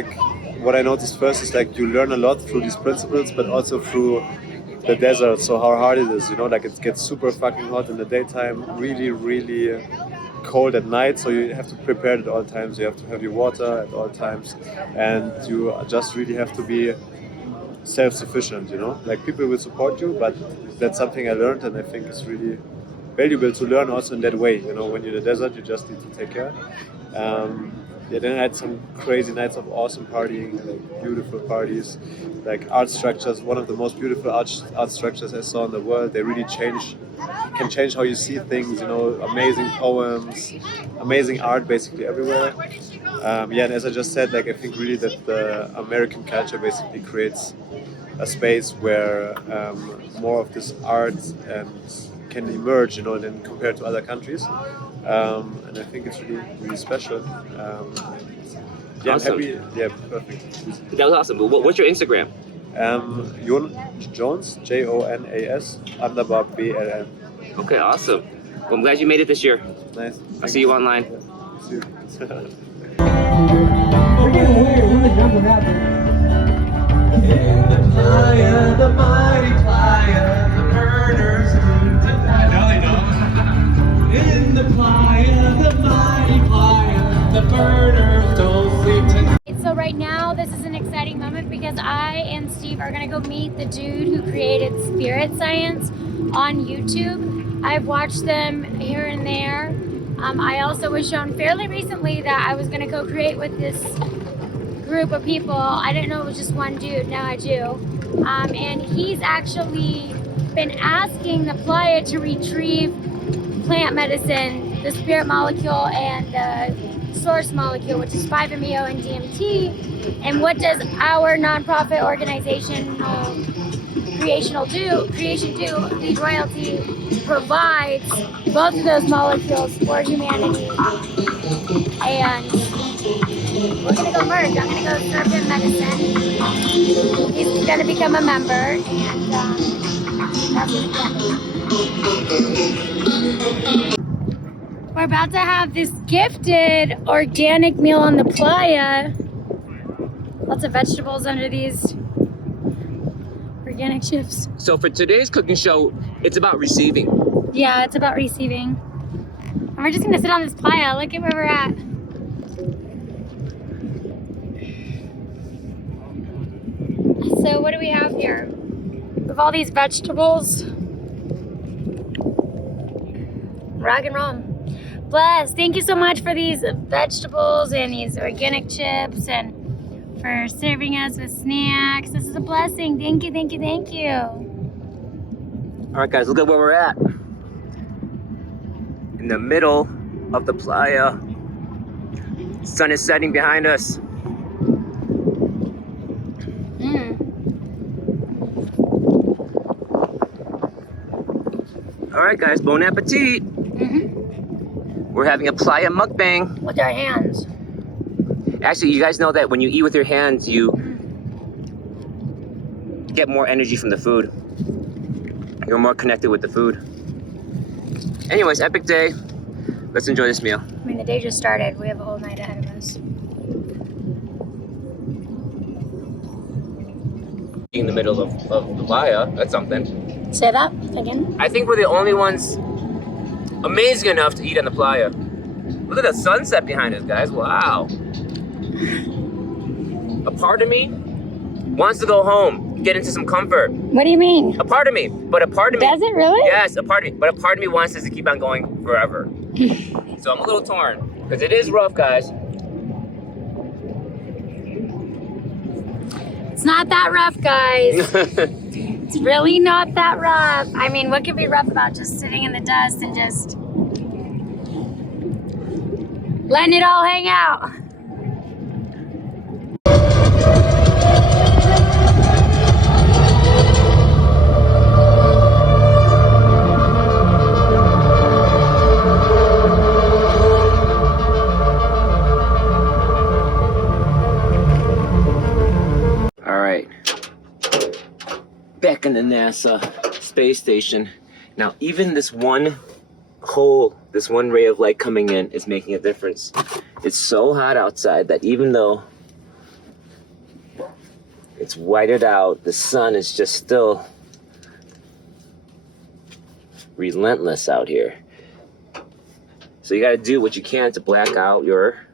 what I noticed first is you learn a lot through these principles, but also through the desert, so how hard it is, you know, like it gets super fucking hot in the daytime, really, really cold at night, so you have to prepare it at all times. You have to have your water at all times, and you just really have to be self-sufficient, you know. Like people will support you, but that's something I learned, and I think it's really valuable to learn also in that way, you know. When you're in the desert, you just need to take care. Yeah, then I had some crazy nights of awesome partying, like beautiful parties, like art structures. One of the most beautiful art structures I saw in the world. They really can change how you see things, you know, amazing poems, amazing art basically everywhere. Yeah, and as I just said, like I think really that the American culture basically creates a space where more of this art can emerge, you know, than compared to other countries. And I think it's really, really special. Yeah, Awesome. I'm happy. Yeah, perfect. That was awesome. But what's your Instagram? Jonas, Jonas _BLN. Okay, awesome. Well, I'm glad you made it this year. Nice. I'll see you online. See you. We're getting away. We're really jumping out there. In the playa, the mighty playa, the burners need to die. No, they don't. In the playa, the mighty playa, the burners don't sleep tonight. So right now, this is an exciting moment because I and Steve are gonna go meet the dude who created Spirit Science on YouTube. I've watched them here and there. I also was shown fairly recently that I was gonna co-create with this group of people. I didn't know it was just one dude, now I do. And he's actually been asking the playa to retrieve plant medicine, the spirit molecule and the source molecule, which is 5-MeO and DMT. And what does our nonprofit organization Creation do? Lead Royalty provides both of those molecules for humanity. And we're gonna go merge. I'm gonna go serve him medicine. He's gonna become a member, and that's what happened. We're about to have this gifted organic meal on the playa. Lots of vegetables under these organic chips. So for today's cooking show, it's about receiving. Yeah, it's about receiving. And we're just gonna sit on this playa. Look at where we're at. So what do we have here? We have all these vegetables. Rock and roll. Bless. Thank you so much for these vegetables and these organic chips and for serving us with snacks. This is a blessing. Thank you, thank you, thank you. All right, guys, look at where we're at. In the middle of the playa. Sun is setting behind us. All right, guys, bon appetit. We're having a playa mukbang. With our hands. Actually, you guys know that when you eat with your hands, you get more energy from the food. You're more connected with the food. Anyways, epic day. Let's enjoy this meal. I mean, the day just started. We have a whole night ahead of us. In the middle of the playa, that's something. Say that again. I think we're the only ones amazing enough to eat on the playa. Look at the sunset behind us, guys. Wow. A part of me wants to go home, get into some comfort. What do you mean? A part of me, but a part of me. Does it really? Yes, a part of me, but a part of me wants us to keep on going forever. So I'm a little torn, because it is rough, guys. It's not that rough, guys. It's really not that rough. I mean, what could be rough about just sitting in the dust and just letting it all hang out? All right. Back in the NASA space station. Now, even this one hole, this one ray of light coming in is making a difference. It's so hot outside that even though it's whited out, the sun is just still relentless out here. So you got to do what you can to black out your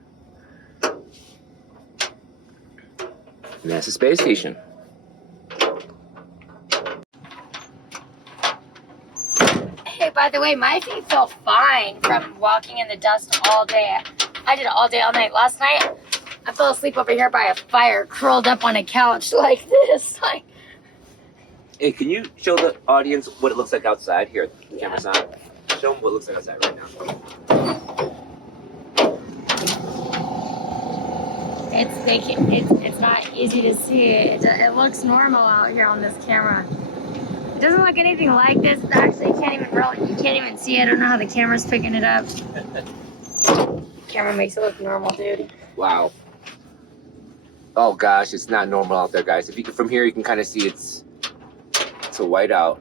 NASA space station. Hey, by the way, my feet feel fine from walking in the dust all day. I did it all day, all night. Last night, I fell asleep over here by a fire, curled up on a couch like this. Like, Hey, can you show the audience what it looks like outside? Here, the camera's on. Show them what it looks like outside right now. it's not easy to see. It looks normal out here on this camera. It doesn't look anything like this. Actually, you can't even see it. I don't know how the camera's picking it up. Camera makes it look normal, dude. Wow. Oh gosh, it's not normal out there, guys. If you from here, you can kind of see it's a whiteout.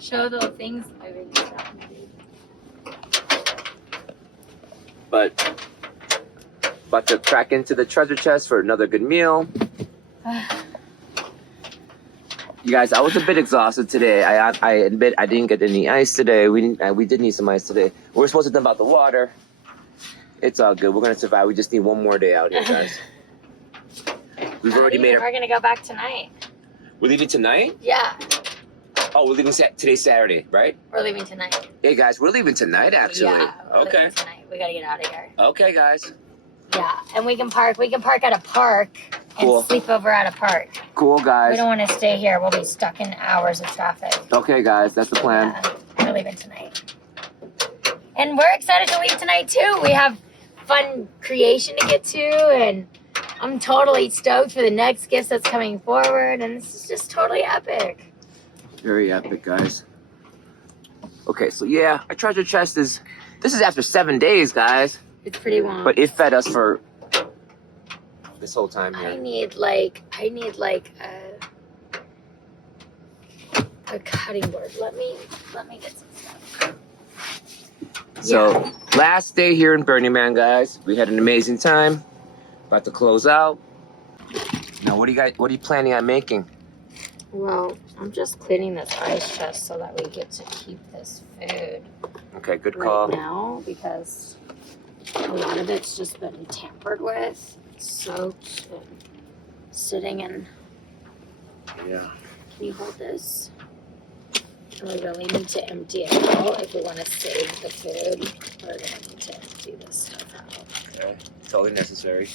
Show the things. But about to crack into the treasure chest for another good meal. You guys, I was a bit exhausted today. I admit I didn't get any ice today. We did need some ice today. We were supposed to dump out the water. It's all good. We're gonna survive. We just need one more day out here, guys. We've already made We're gonna go back tonight. We're leaving tonight? Yeah, Oh, we're leaving today's Saturday, right? we're leaving tonight. Hey guys, we're leaving tonight actually. Yeah, we're Okay. leaving tonight. We gotta get out of here. Okay, guys. Yeah, and we can park. We can park at a park and Cool. sleep over at a park. Cool, We guys. don't want to stay here. We'll be stuck in hours of traffic. Okay, guys, that's the plan. We're leaving tonight. And we're excited to leave tonight too. We have fun creation to get to, and I'm totally stoked for the next gifts that's coming forward, and this is just totally epic. Very epic, guys. Okay, so yeah, our treasure chest this is after 7 days, guys. It's pretty long. But it fed us for this whole time I here. need like a cutting board. Let me get some stuff. So last day here in Burning Man, guys. We had an amazing time. About to close out. Now what are you planning on making? Well, I'm just cleaning this ice chest so that we get to keep this food Okay, good call. right now because a lot of it's just been tampered with, soaked, and sitting in. Yeah. Can you hold this? And we really need to empty it out if we want to save the food. We're gonna need to empty this stuff out. Okay. Totally necessary.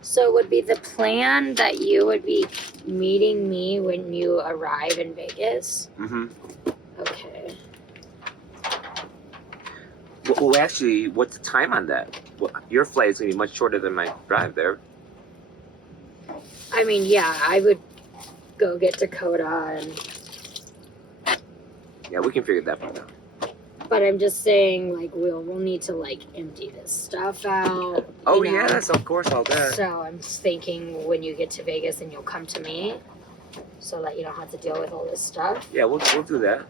So would be the plan that you would be meeting me when you arrive in Vegas? Mm-hmm. Okay. Well, actually, what's the time on that? Well, your flight is gonna be much shorter than my drive there. I mean, yeah, I would go get Dakota, Yeah, we can figure that part out. but I'm just saying, like, we'll need to like empty this stuff out. Oh you know? yes, of course, all that. So I'm just thinking when you get to Vegas, then you'll come to me, so that you don't have to deal with all this stuff. Yeah, we'll do that.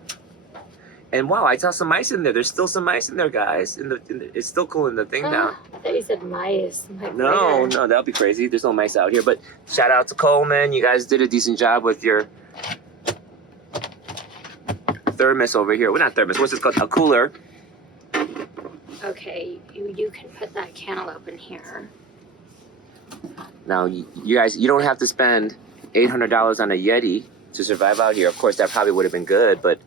And wow, I saw some ice in there. There's still some ice in there, guys. It's still cooling the thing down. I thought you said mice. I'm like, No, where? no, that'll be crazy. There's no mice out here. But shout out to Coleman. You guys did a decent job with your thermos over here. Well, not thermos. What's this called? A cooler. Okay, you can put that cantaloupe in here. Now, you guys, you don't have to spend $800 on a Yeti to survive out here. Of course, that probably would have been good, but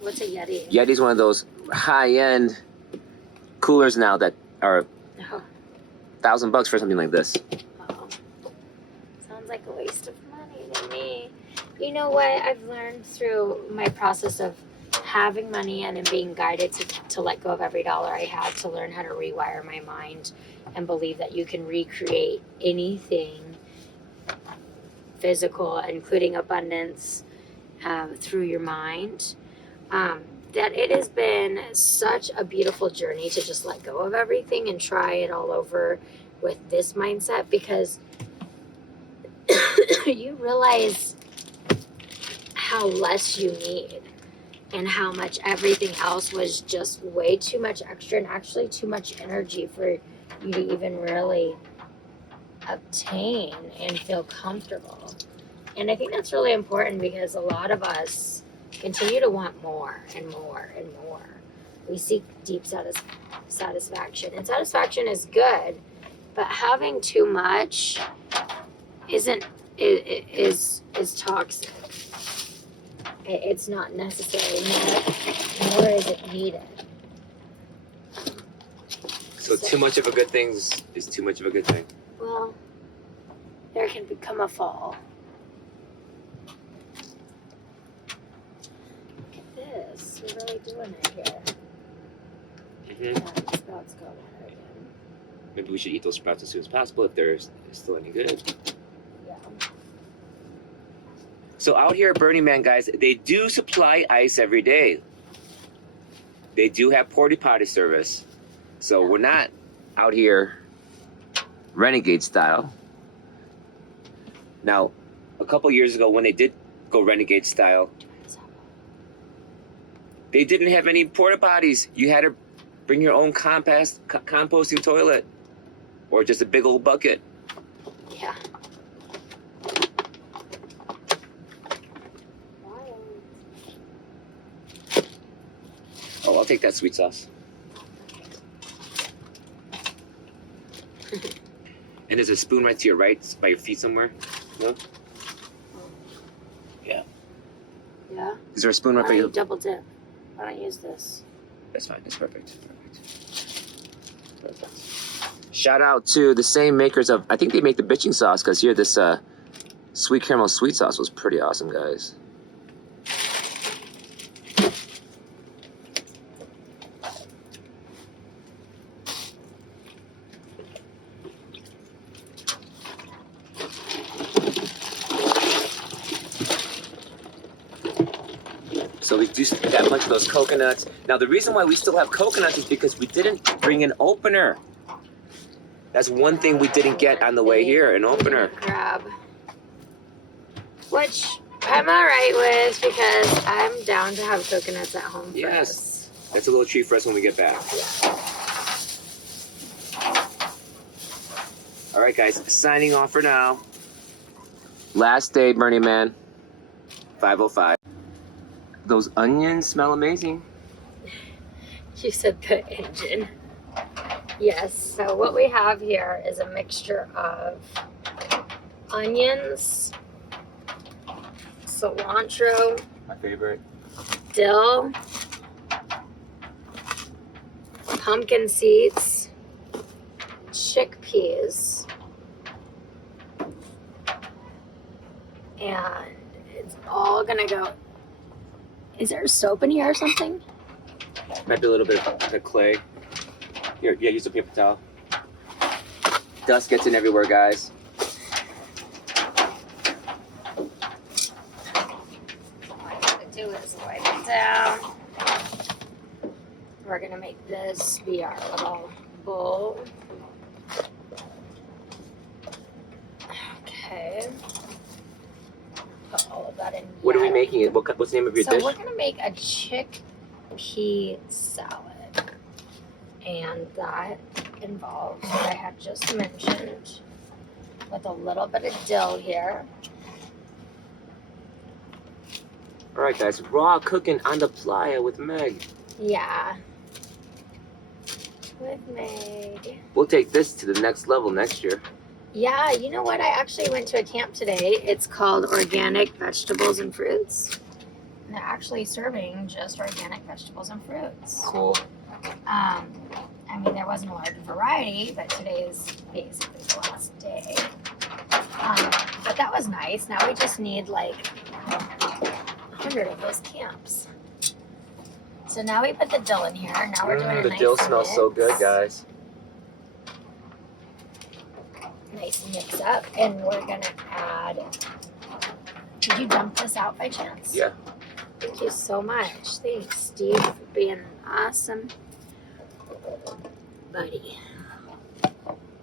What's a Yeti? Yeti's one of those high-end coolers now that are Oh, $1,000 for something like this. oh. Sounds like a waste of money to me. You know what? I've learned through my process of having money and in being guided to let go of every dollar I had to learn how to rewire my mind and believe that you can recreate anything physical, including abundance, through your mind. That it has been such a beautiful journey to just let go of everything and try it all over with this mindset, because you realize how less you need and how much everything else was just way too much extra and actually too much energy for you to even really obtain and feel comfortable. And I think that's really important because a lot of us continue to want more and more and more. We seek deep satisfaction, and satisfaction is good, but having too much isn't is toxic. It's not necessary, nor is it needed. So too much of a good thing is too much of a good thing. Well, there can become a fall. Look at this. We're really doing it here. Mm-hmm. Yeah, the sprouts going hurt again. Maybe we should eat those sprouts as soon as possible if they're still any good. Yeah. So out here at Burning Man, guys, they do supply ice every day. They do have porta potty service. So we're not out here renegade style. Now, a couple years ago when they did go renegade style, they didn't have any porta potties. You had to bring your own composting toilet or just a big old bucket. Yeah. Oh, I'll take that sweet sauce. And there's a spoon right to your right, by your feet somewhere. No? Yeah. Is there a spoon right Why by don't your... you double dip? Why don't you use this? That's fine. That's perfect. Perfect. Shout out to the same makers of... I think they make the bitching sauce, because here, this sweet caramel sweet sauce was pretty awesome, guys. So we do that much of those coconuts. Now the reason why we still have coconuts is because we didn't bring an opener. That's one thing we didn't get on the way here, an opener. Grab. Which I'm alright with because I'm down to have coconuts at home. Yes. That's a little treat for us when we get back. All right, guys, signing off for now. Last day, Burning Man, 5:05. Those onions smell amazing. You said the engine. Yes, so what we have here is a mixture of onions, cilantro, My favorite. dill, pumpkin seeds, chickpeas, and it's all gonna go. Is there soap in here or something? Might be a little bit of the clay. Here, yeah, use a paper towel. Dust gets in everywhere, guys. All I gotta do is wipe it down. We're gonna make this be our little bowl. Okay. Put all of that in. What are we yet. making? What's the name of your So dish? we're gonna make a chickpea salad, and that involves what I had just mentioned, with a little bit of dill here. All right, guys, raw cooking on the playa with Meg. Yeah. With Meg. We'll take this to the next level next year. Yeah, you know what? I actually went to a camp today. It's called Organic Vegetables and Fruits. And they're actually serving just organic vegetables and fruits. Cool. I mean, there wasn't a large variety, but today is basically the last day. But that was nice. Now we just need like 100 of those camps. So now we put the dill in here. Now we're doing a The nice dill smells so mix. good, guys. Nice mix up, and we're gonna add. Did you dump this out by chance? Yeah. Thank you so much. Thanks, Steve, for being an awesome buddy.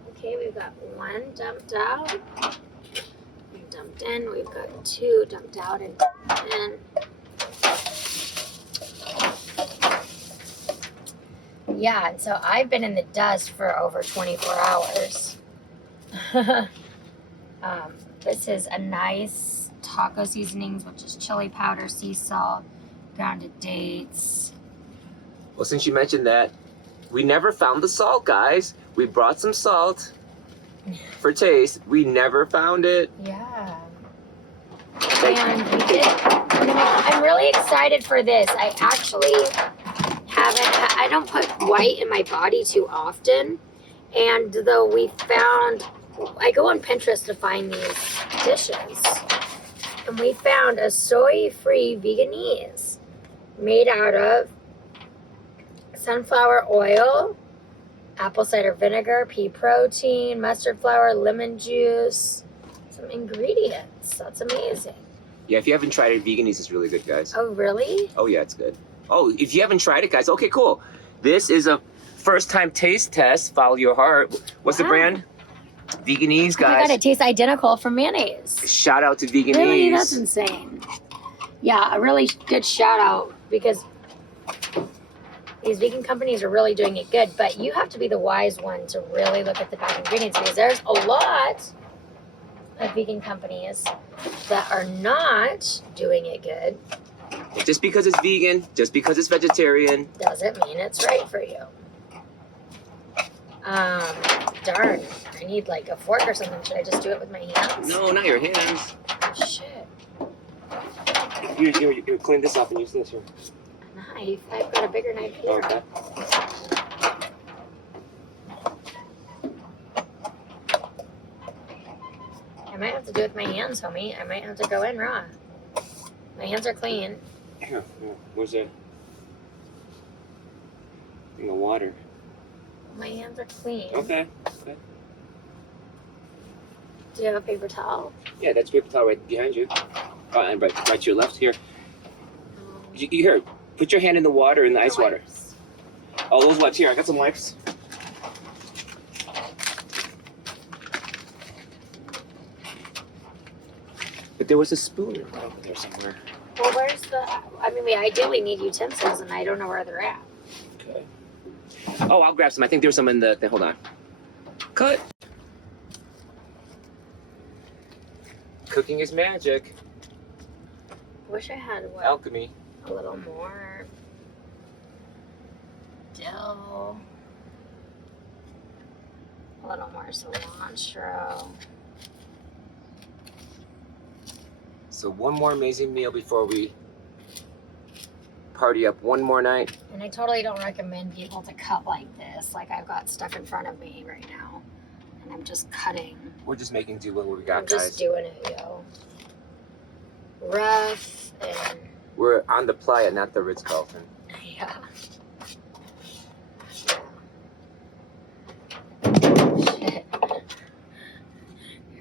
Okay, we've got one dumped out. One dumped in. We've got two dumped out and dumped in. Yeah, and so I've been in the dust for over 24 hours. This is a nice taco seasonings, which is chili powder, sea salt, Down to dates. Well, since you mentioned that, we never found the salt, guys. We brought some salt for taste. We never found it. Yeah. And we did. I'm really excited for this. I actually I don't put white in my body too often. And though we found, I go on Pinterest to find these dishes. And we found a soy-free veganese made out of sunflower oil, apple cider vinegar, pea protein, mustard flour, lemon juice, some ingredients. That's amazing. Yeah, if you haven't tried it, Veganese is really good, guys. Oh, really? Oh, yeah, it's good. Oh, if you haven't tried it, guys, okay, cool. This is a first-time taste test. Follow your heart. What's the Wow. brand? Veganese, Oh my guys. god, it tastes identical from mayonnaise. Shout out to Veganese. Really? That's insane. Yeah, a really good shout out because these vegan companies are really doing it good, but you have to be the wise one to really look at the back ingredients because there's a lot of vegan companies that are not doing it good. Just because it's vegan, just because it's vegetarian. Doesn't mean it's right for you. Darn. I need like a fork or something. Should I just do it with my hands? No, not your hands. Oh, shit. You clean this up and use this here. Knife. I've got a bigger knife here. Okay. I might have to do it with my hands, homie. I might have to go in raw. My hands are clean. Here, where's the thing of water? My hands are clean. Okay. Do you have a paper towel? Yeah, that's paper towel right behind you. Oh, and right to your left here. Here, put your hand in the water, in the ice water. Wipes. Oh, those wipes here. I got some wipes. But there was a spoon over there somewhere. Well, where's the... I mean, we ideally need utensils, and I don't know where they're at. Okay. Oh, I'll grab some. I think there's some in the thing. Hold on. Cut. Cooking is magic. Wish I had Alchemy. a little more dill. A little more cilantro. So one more amazing meal before we party up one more night. And I totally don't recommend people to cut like this, like I've got stuff in front of me right now. And I'm just cutting. We're just making do with what we I'm got, just guys. doing it, yo. Rough and We're on the playa, not the Ritz-Carlton. yeah. Shit.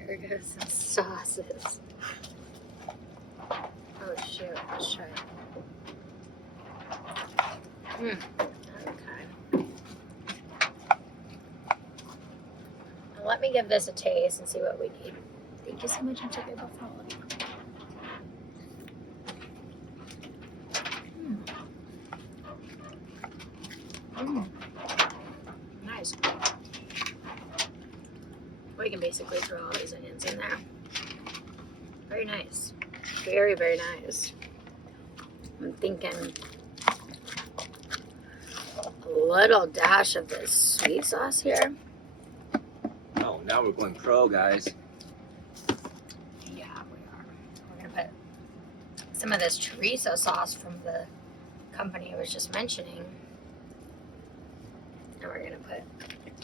Here goes some sauces. Oh shoot, let's try it. Okay. Now let me give this a taste and see what we need. Thank you so much for taking the phone. Nice. We can basically throw all these onions in there. Very nice. Very, very nice. I'm thinking a little dash of this sweet sauce here. Oh, now we're going pro, guys. Yeah, we are. We're gonna put some of this chorizo sauce from the company I was just mentioning. And we're gonna put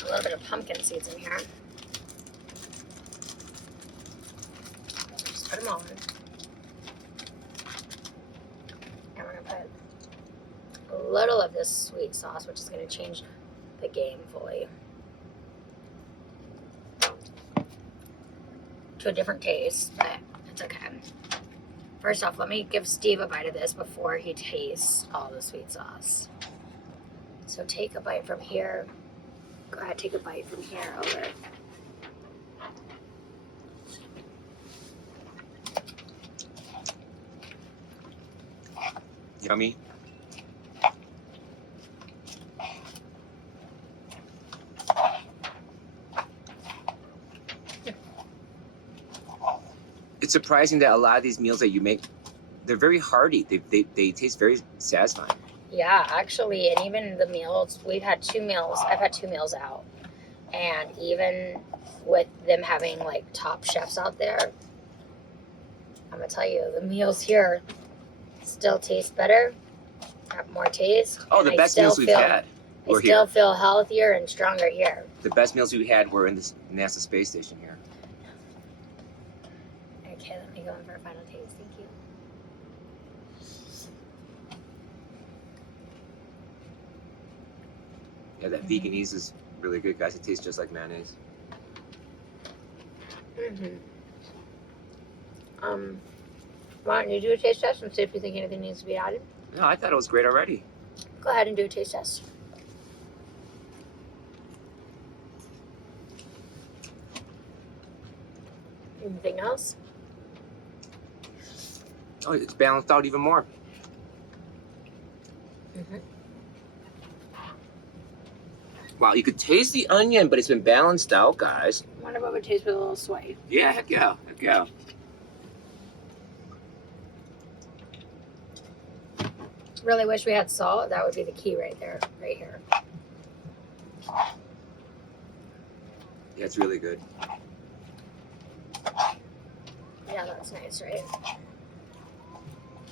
a little bit of pumpkin seeds in here. Just put them all in. And we're gonna put a little of this sweet sauce, which is gonna change the game fully to a different taste, but it's okay. First off, let me give Steve a bite of this before he tastes all the sweet sauce. So take a bite from here. Go ahead, take a bite from here over. Yummy. It's surprising that a lot of these meals that you make they're very hearty. They taste very satisfying. Yeah, actually, and even the meals, we've had 2 meals. I've had 2 meals out. And even with them having like top chefs out there, I'm gonna tell you, the meals here still taste better, have more taste. Oh, and the I best still meals we've feel- had I were still here. feel healthier and stronger here. The best meals we had were in this NASA space station here. Okay, let me go in for a final taste. Thank you. Yeah, that veganese is really good, guys. It tastes just like mayonnaise. Why don't you do a taste test and see if you think anything needs to be added? No, I thought it was great already. Go ahead and do a taste test. Anything else? Oh, it's balanced out even more. Mhm. Wow, you could taste the onion, but it's been balanced out, guys. Wonder what would taste with a little soy. Yeah, heck yeah, heck yeah. Really wish we had salt. That would be the key right there, right here. Yeah, it's really good. Yeah, that's nice, right?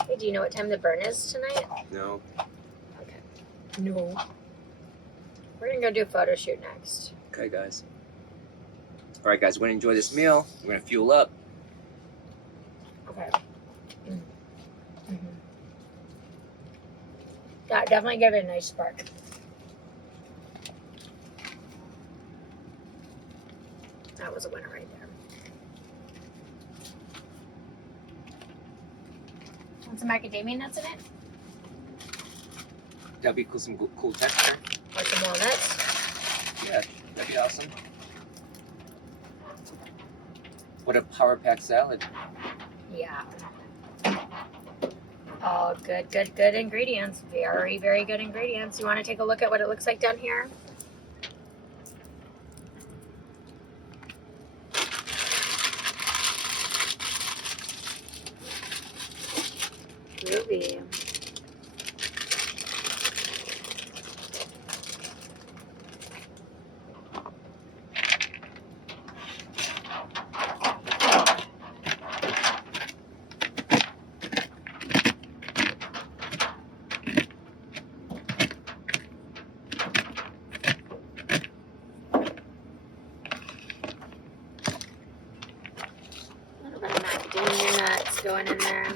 Hey, do you know what time the burn is tonight? No, Okay. No. We're gonna go do a photo shoot next. okay, guys. All right, guys, we're gonna enjoy this meal. We're gonna fuel up. Okay. Yeah, definitely give it a nice spark. That was a winner right there. Want some macadamia nuts in it? That'd be cool, some cool texture. Or some walnuts? Yeah, that'd be awesome. What a power pack salad. Yeah. Oh, good ingredients. Very, very good ingredients. You want to take a look at what it looks like down here? Groovy. A little bit of macadamia nuts going in there.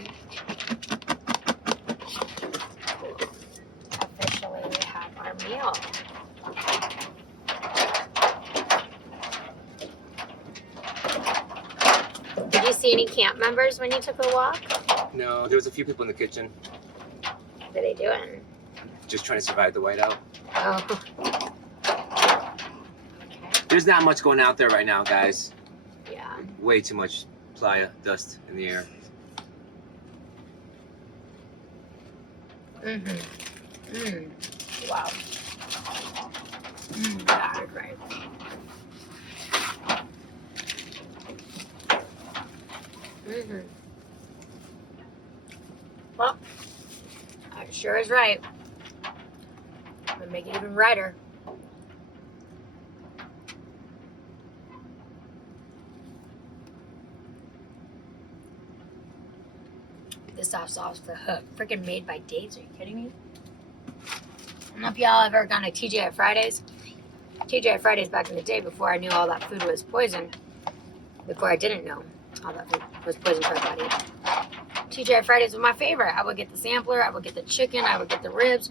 Officially have our meal. Did you see any camp members when you took a walk? No, there was a few people in the kitchen What are they doing? just trying to survive the whiteout. Oh. There's not much going out there right now, guys. Yeah. Way too much playa dust in the air. Wow. That is great. Well, that sure is right. I'm gonna make it even brighter. This soft sauce for the hook. Freaking made by Dates. Are you kidding me? I don't know if y'all ever gone to TGI Fridays. TGI Fridays back in the day before I knew all that food was poison. Before I didn't know all that food was poison for our body. TGI Fridays was my favorite. I would get the sampler, I would get the chicken, I would get the ribs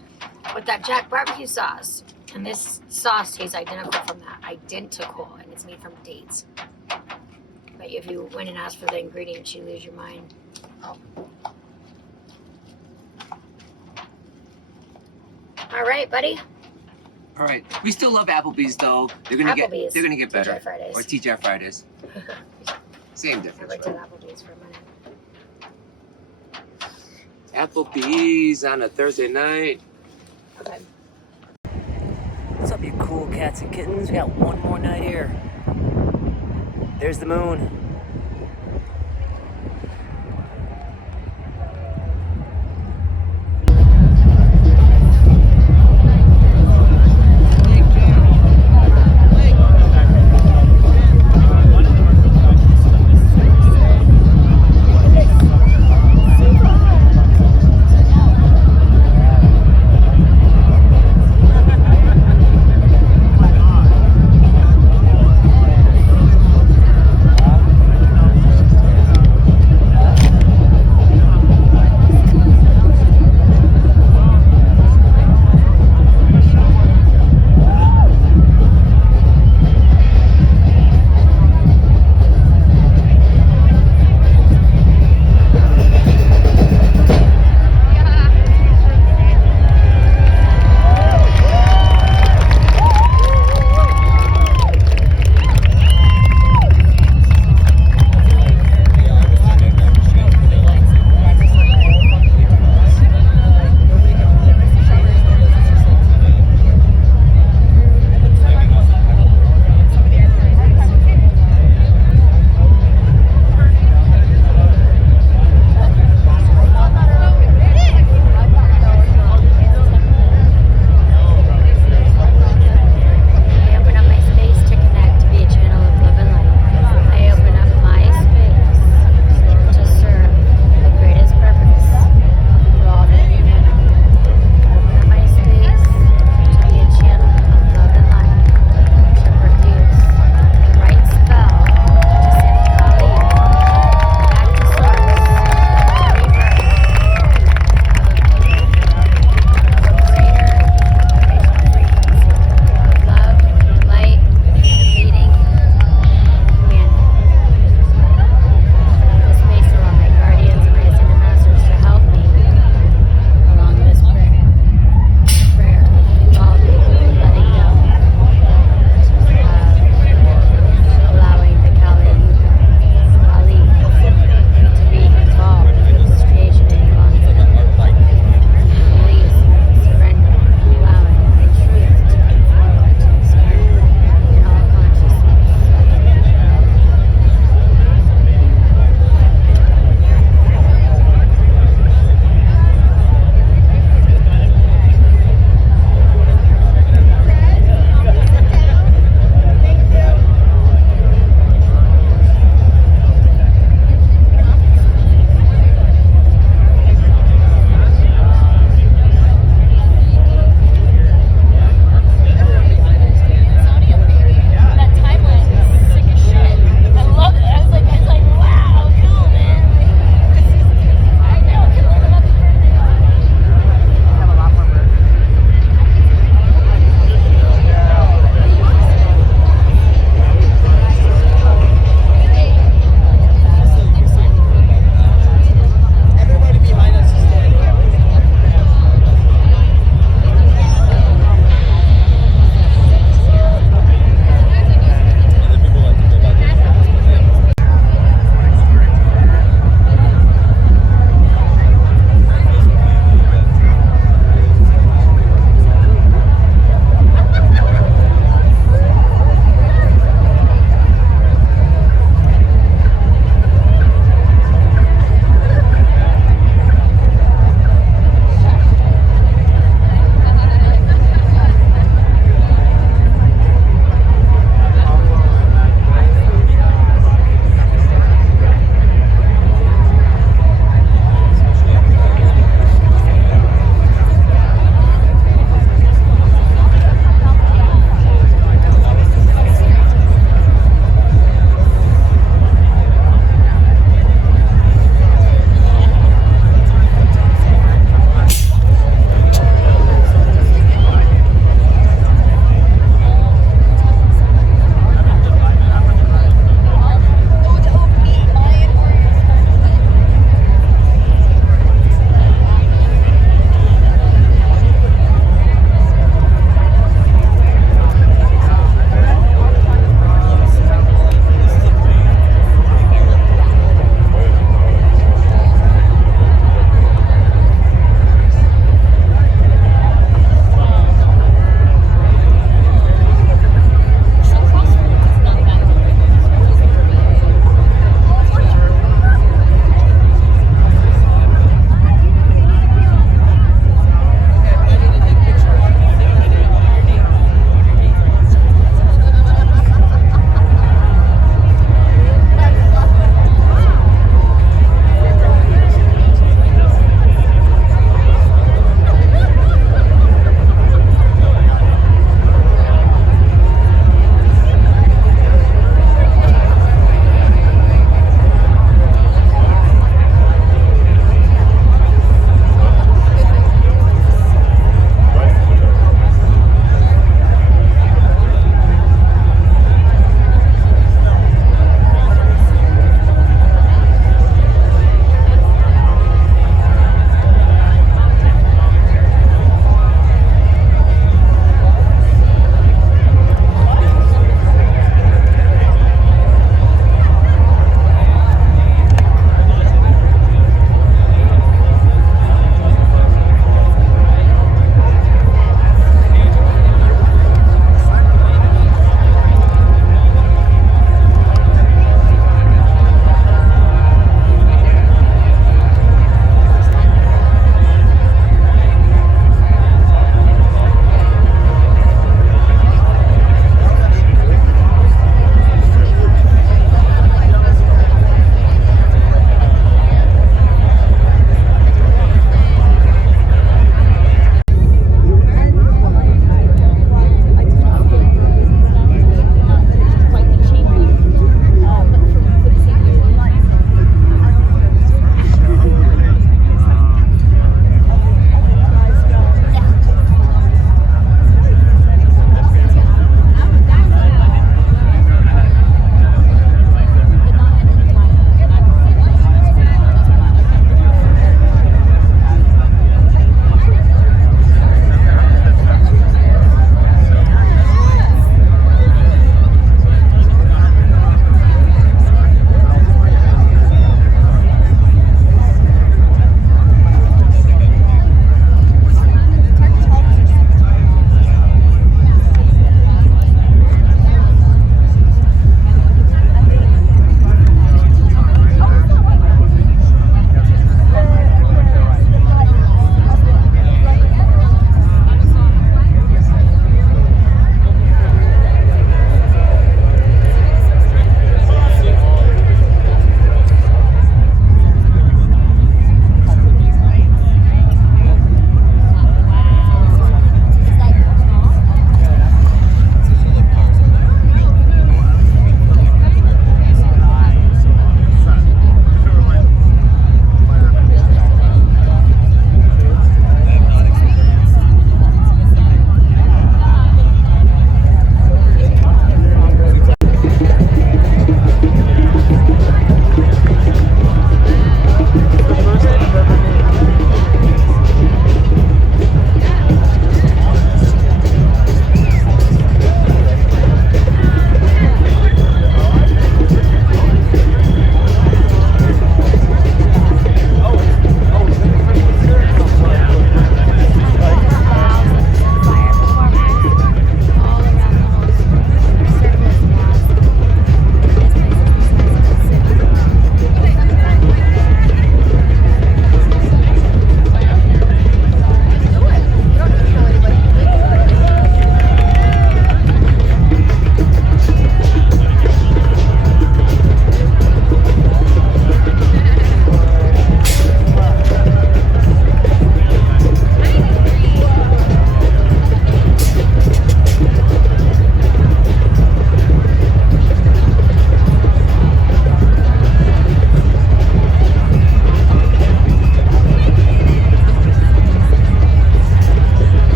with that Jack barbecue sauce. And this sauce tastes identical from that. Identical. And it's made from dates. But if you went and asked for the ingredients, you lose your mind. All right, buddy. All right, we still love Applebee's though. They're gonna Applebee's. They're gonna get better. TGI Fridays. Or TGI Fridays. Same I difference. worked Right? at Applebee's for a minute. Applebee's on a Thursday night. Okay. What's up, you cool cats and kittens? We got one more night here. There's the moon.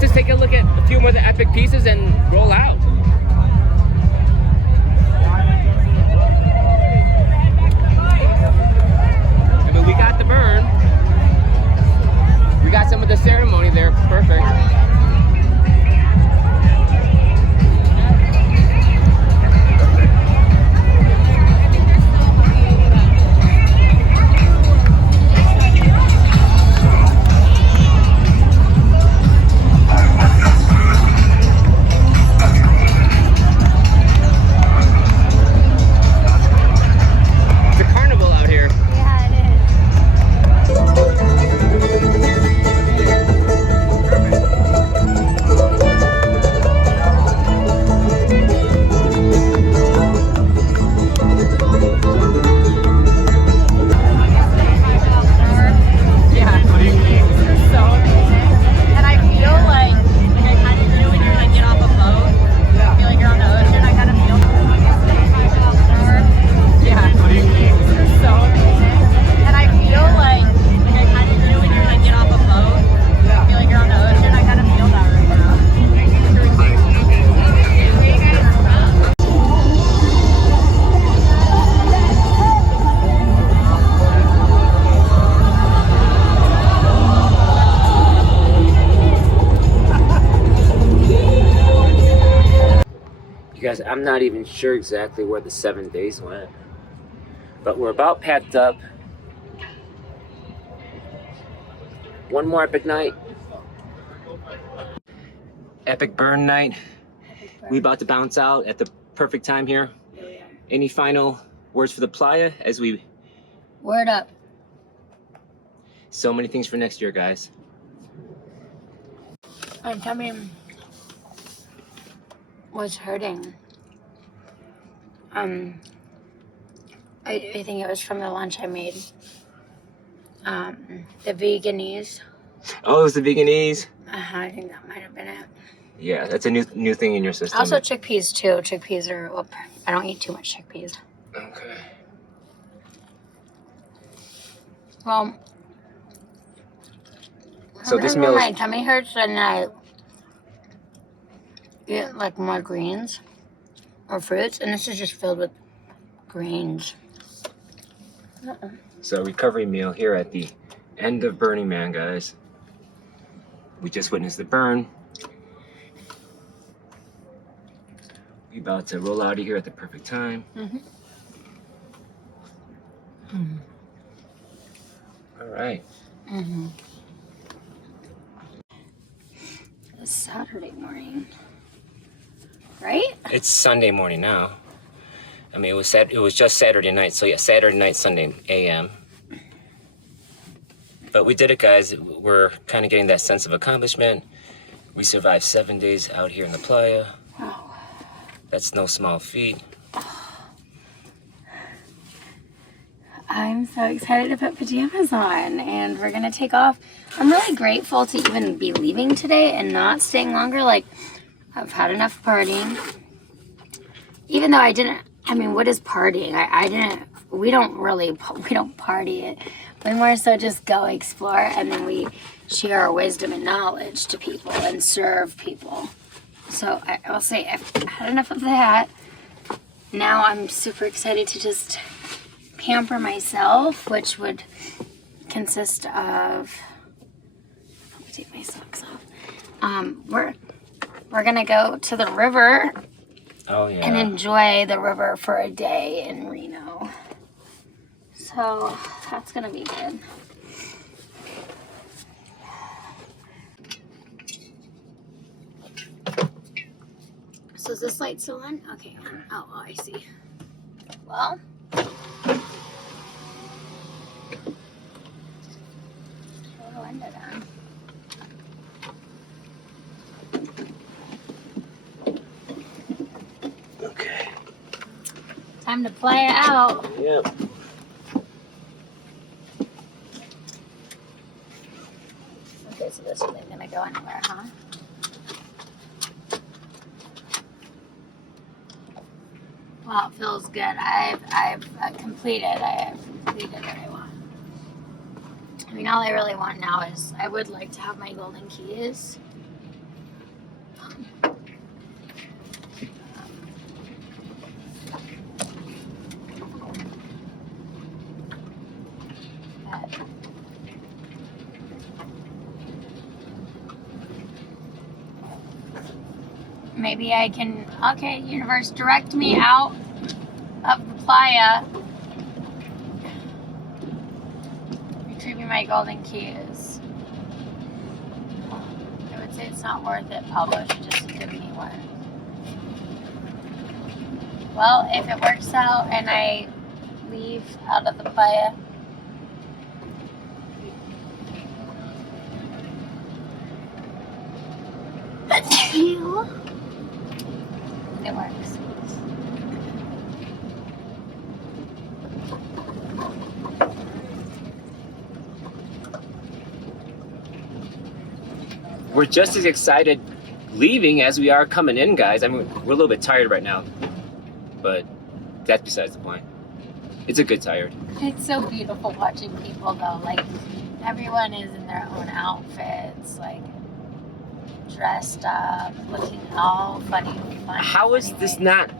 let's just take a look at a few more of the epic pieces and roll out. I mean, we got the burn. We got some of the ceremony there. Perfect. It's a carnival out here. Yeah, it is. Yeah. So amazing. And I feel like I kind of do when you're like get off a boat. I feel like you're on the ocean. I kind of feel yeah. So amazing. And I feel like I kind of do when you're like get off a boat. I feel like you're on the ocean. I kind of feel that right now. You guys, I'm not even sure exactly where the 7 days went, but we're about packed up. One more epic night. Epic burn night. We about to bounce out at the perfect time here. Any final words for the playa as we... Word up. So many things for next year, guys. My tummy was hurting. I think it was from the lunch I made. The veganese. Oh, it was the veganese. I think that might have been it. Yeah, that's a new thing in your system. Also chickpeas too. Chickpeas are, well, I don't eat too much chickpeas. Okay. Well, So this when meal my is... tummy hurts and I eat like more greens or fruits, and this is just filled with greens. So recovery meal here at the end of Burning Man, guys. We just witnessed the burn. We about to roll out of here at the perfect time. All right. It's Saturday morning, right? It's Sunday morning now. I mean, it was just Saturday night. So yeah, Saturday night, Sunday AM. But we did it, guys. We're kind of getting that sense of accomplishment. We survived 7 days out here in the playa. Wow. That's no small feat. I'm so excited to put pajamas on and we're gonna take off. I'm really grateful to even be leaving today and not staying longer. Like, I've had enough partying. Even though what is partying? We don't party it. We more so just go explore and then we share our wisdom and knowledge to people and serve people. So I will say I've had enough of that. Now I'm super excited to just pamper myself, which would consist of, let me take my socks off. We're gonna go to the river and enjoy the river for a day in Reno. So that's gonna be good. So is this light still on? Okay. Oh, I see. Well, we'll end it on. Okay. Time to play it out. Yep. Okay, so this isn't gonna go anywhere, huh? Well, it feels good. I've completed. I have completed what I want. I mean, all I really want now is I would like to have my golden keys Maybe I can. Okay, universe, direct me out of the playa. Retrieving my golden keys. I would say it's not worth it. Pablo should just give me one. Well, if it works out and I leave out of the playa. It works. We're just as excited leaving as we are coming in, guys. I mean, we're a little bit tired right now, but that's besides the point. It's a good tired. It's so beautiful watching people though. Like everyone is in their own outfits, like dressed up, looking all funny. How is this not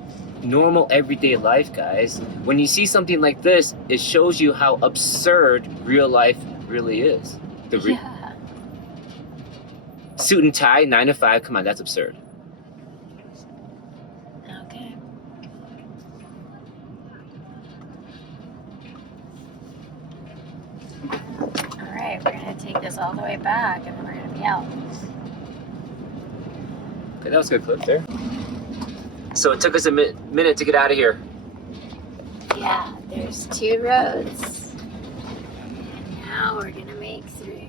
normal everyday life, guys? When you see something like this, it shows you how absurd real life really is. Yeah. Suit and tie, 9 to 5. Come on, that's absurd. Okay. All right, we're gonna take this all the way back, and then we're gonna be out. Okay, that was a good clip there. So it took us a minute to get out of here. Yeah, there's 2 roads. And now we're gonna make 3.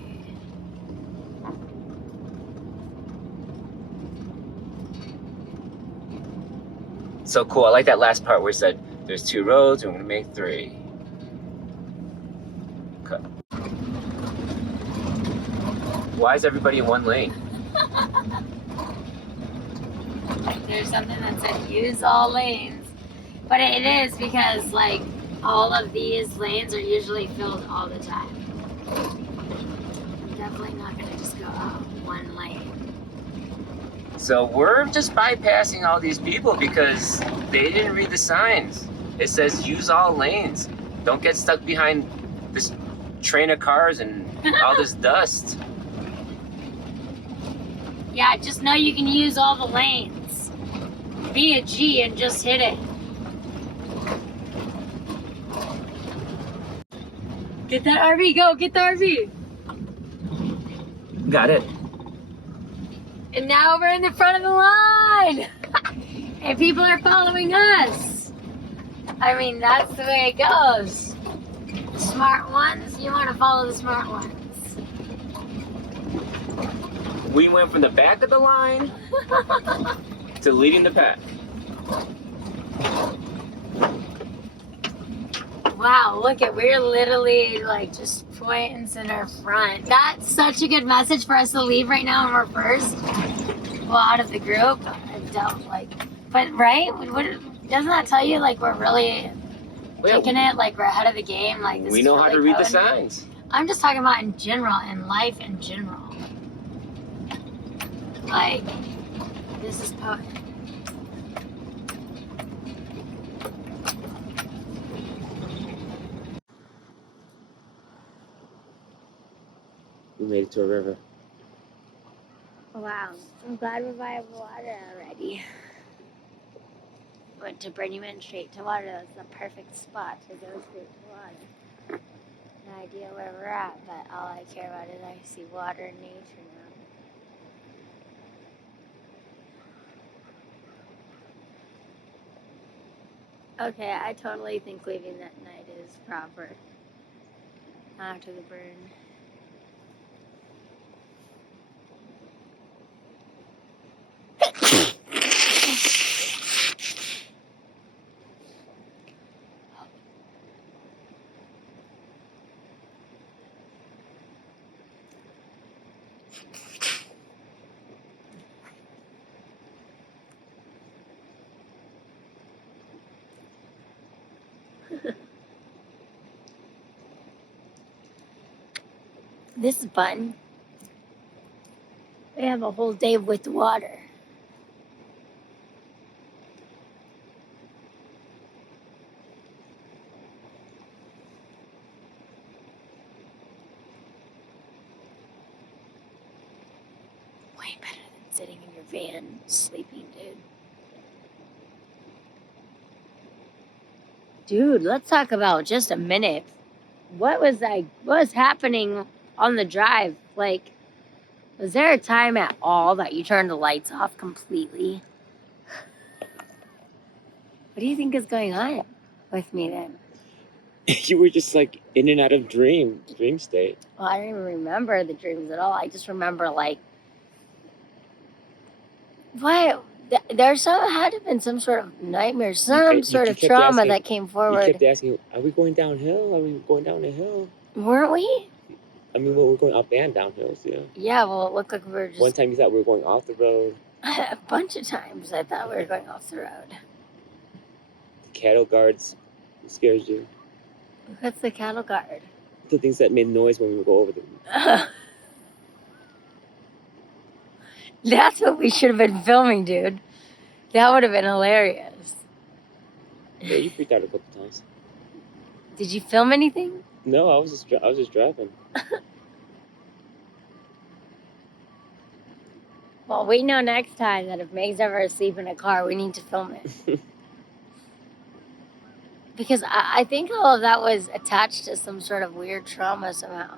So cool. I like that last part where it said, there's 2 roads, and we're gonna make 3. Okay. Why is everybody in one lane? There's something that said use all lanes. But it is because like all of these lanes are usually filled all the time. I'm definitely not gonna just go out one lane. So we're just bypassing all these people because they didn't read the signs. It says use all lanes. Don't get stuck behind this train of cars and all this dust. Yeah, just know you can use all the lanes. Be a G and just hit it. Get that RV, go, get the RV. Got it. And now we're in the front of the line. And people are following us. I mean, that's the way it goes. The smart ones, you want to follow the smart ones. We went from the back of the line to leading the pack. Wow, look at, we're literally like just point and center front. That's such a good message for us to leave right now when we're first. Well, out of the group. I don't like, but right? Doesn't that tell you like we're really taking it? Like we're ahead of the game? Like this We is know how really to read the going. signs. I'm just talking about in general, in life in general. Like, this is potent. We made it to a river. Wow, I'm glad we have water already. But to bring you in straight to water, that's the perfect spot to go straight to water. No idea where we're at, but all I care about is I see water and nature now. Okay, I totally think leaving that night is proper. After the burn. This is fun. We have a whole day with water. sitting in your van sleeping, dude. Dude, let's talk about just a minute. What was happening on the drive? Like, was there a time at all that you turned the lights off completely? What do you think is going on with me then? You were just like in and out of dream state. Well, I don't even remember the dreams at all. I just remember like, what? There had to have been some sort of nightmare, some sort of kept trauma asking- that came You forward. kept asking, "Are we going downhill? Are we going down a hill?" Weren't we? I mean, we're going up and down hills. Yeah. Yeah, well, it looked like we were just One time you thought we were going off the road. a bunch of times I thought we were going off the road. The cattle guards scares you. What's the cattle guard? The things that made noise when we would go over them. That's what we should have been filming, dude. That would have been hilarious. Yeah, you freaked out a couple times. Did you film anything? No, I was just driving. Well, we know next time that if Meg's ever asleep in a car, we need to film it. Because I think all of that was attached to some sort of weird trauma somehow.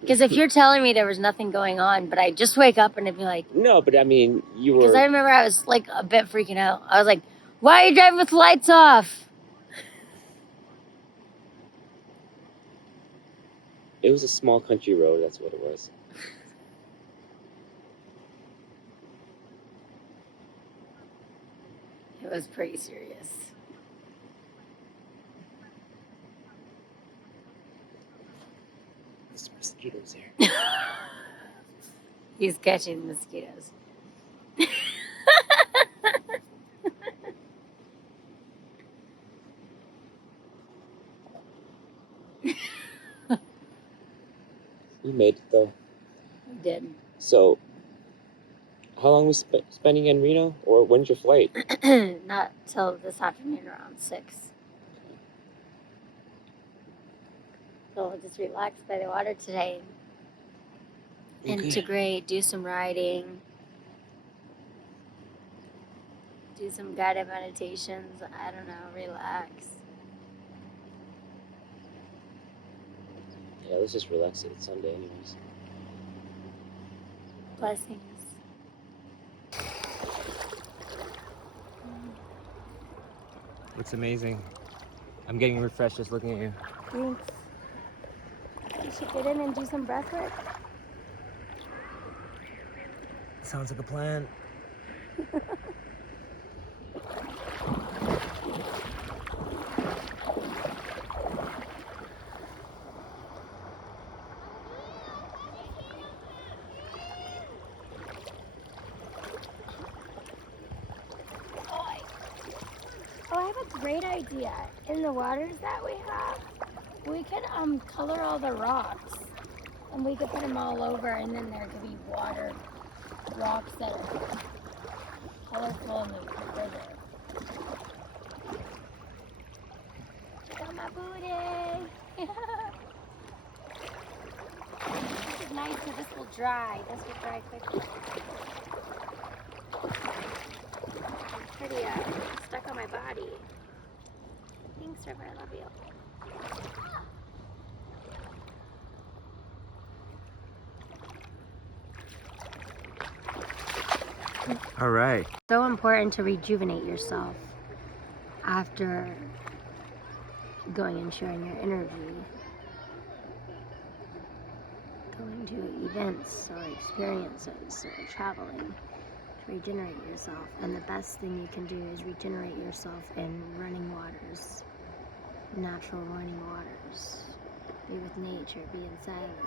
Because if you're telling me there was nothing going on, but I just wake up and it'd be like, No, but I mean, you were. because I remember I was like a bit freaking out. I was like, why are you driving with lights off? It was a small country road. That's what it was. It was pretty serious. There's mosquitoes here. He's catching the mosquitoes. We made it though. We did. So, how long was spending in Reno, or when's your flight? Not till this afternoon around 6. So we'll just relax by the water today. Okay. Integrate, do some riding, do some guided meditations. I don't know, relax. Yeah, let's just relax it. It's Sunday, anyways. Blessings. It's amazing. I'm getting refreshed just looking at you. Thanks. You should get in and do some breath work. Sounds like a plan. Oh, I have a great idea. In the waters that we have, we could color all the rocks. And we could put them all over, and then there could be water rocks that are colorful in the river. Check out my booty! This is nice because this will dry. This will dry quickly. It's pretty stuck on my body. Thanks, River. I love you. All right. So important to rejuvenate yourself after going and sharing your energy, going to events or experiences or traveling to regenerate yourself. And the best thing you can do is regenerate yourself in running waters, natural running waters. Be with nature, be in silence.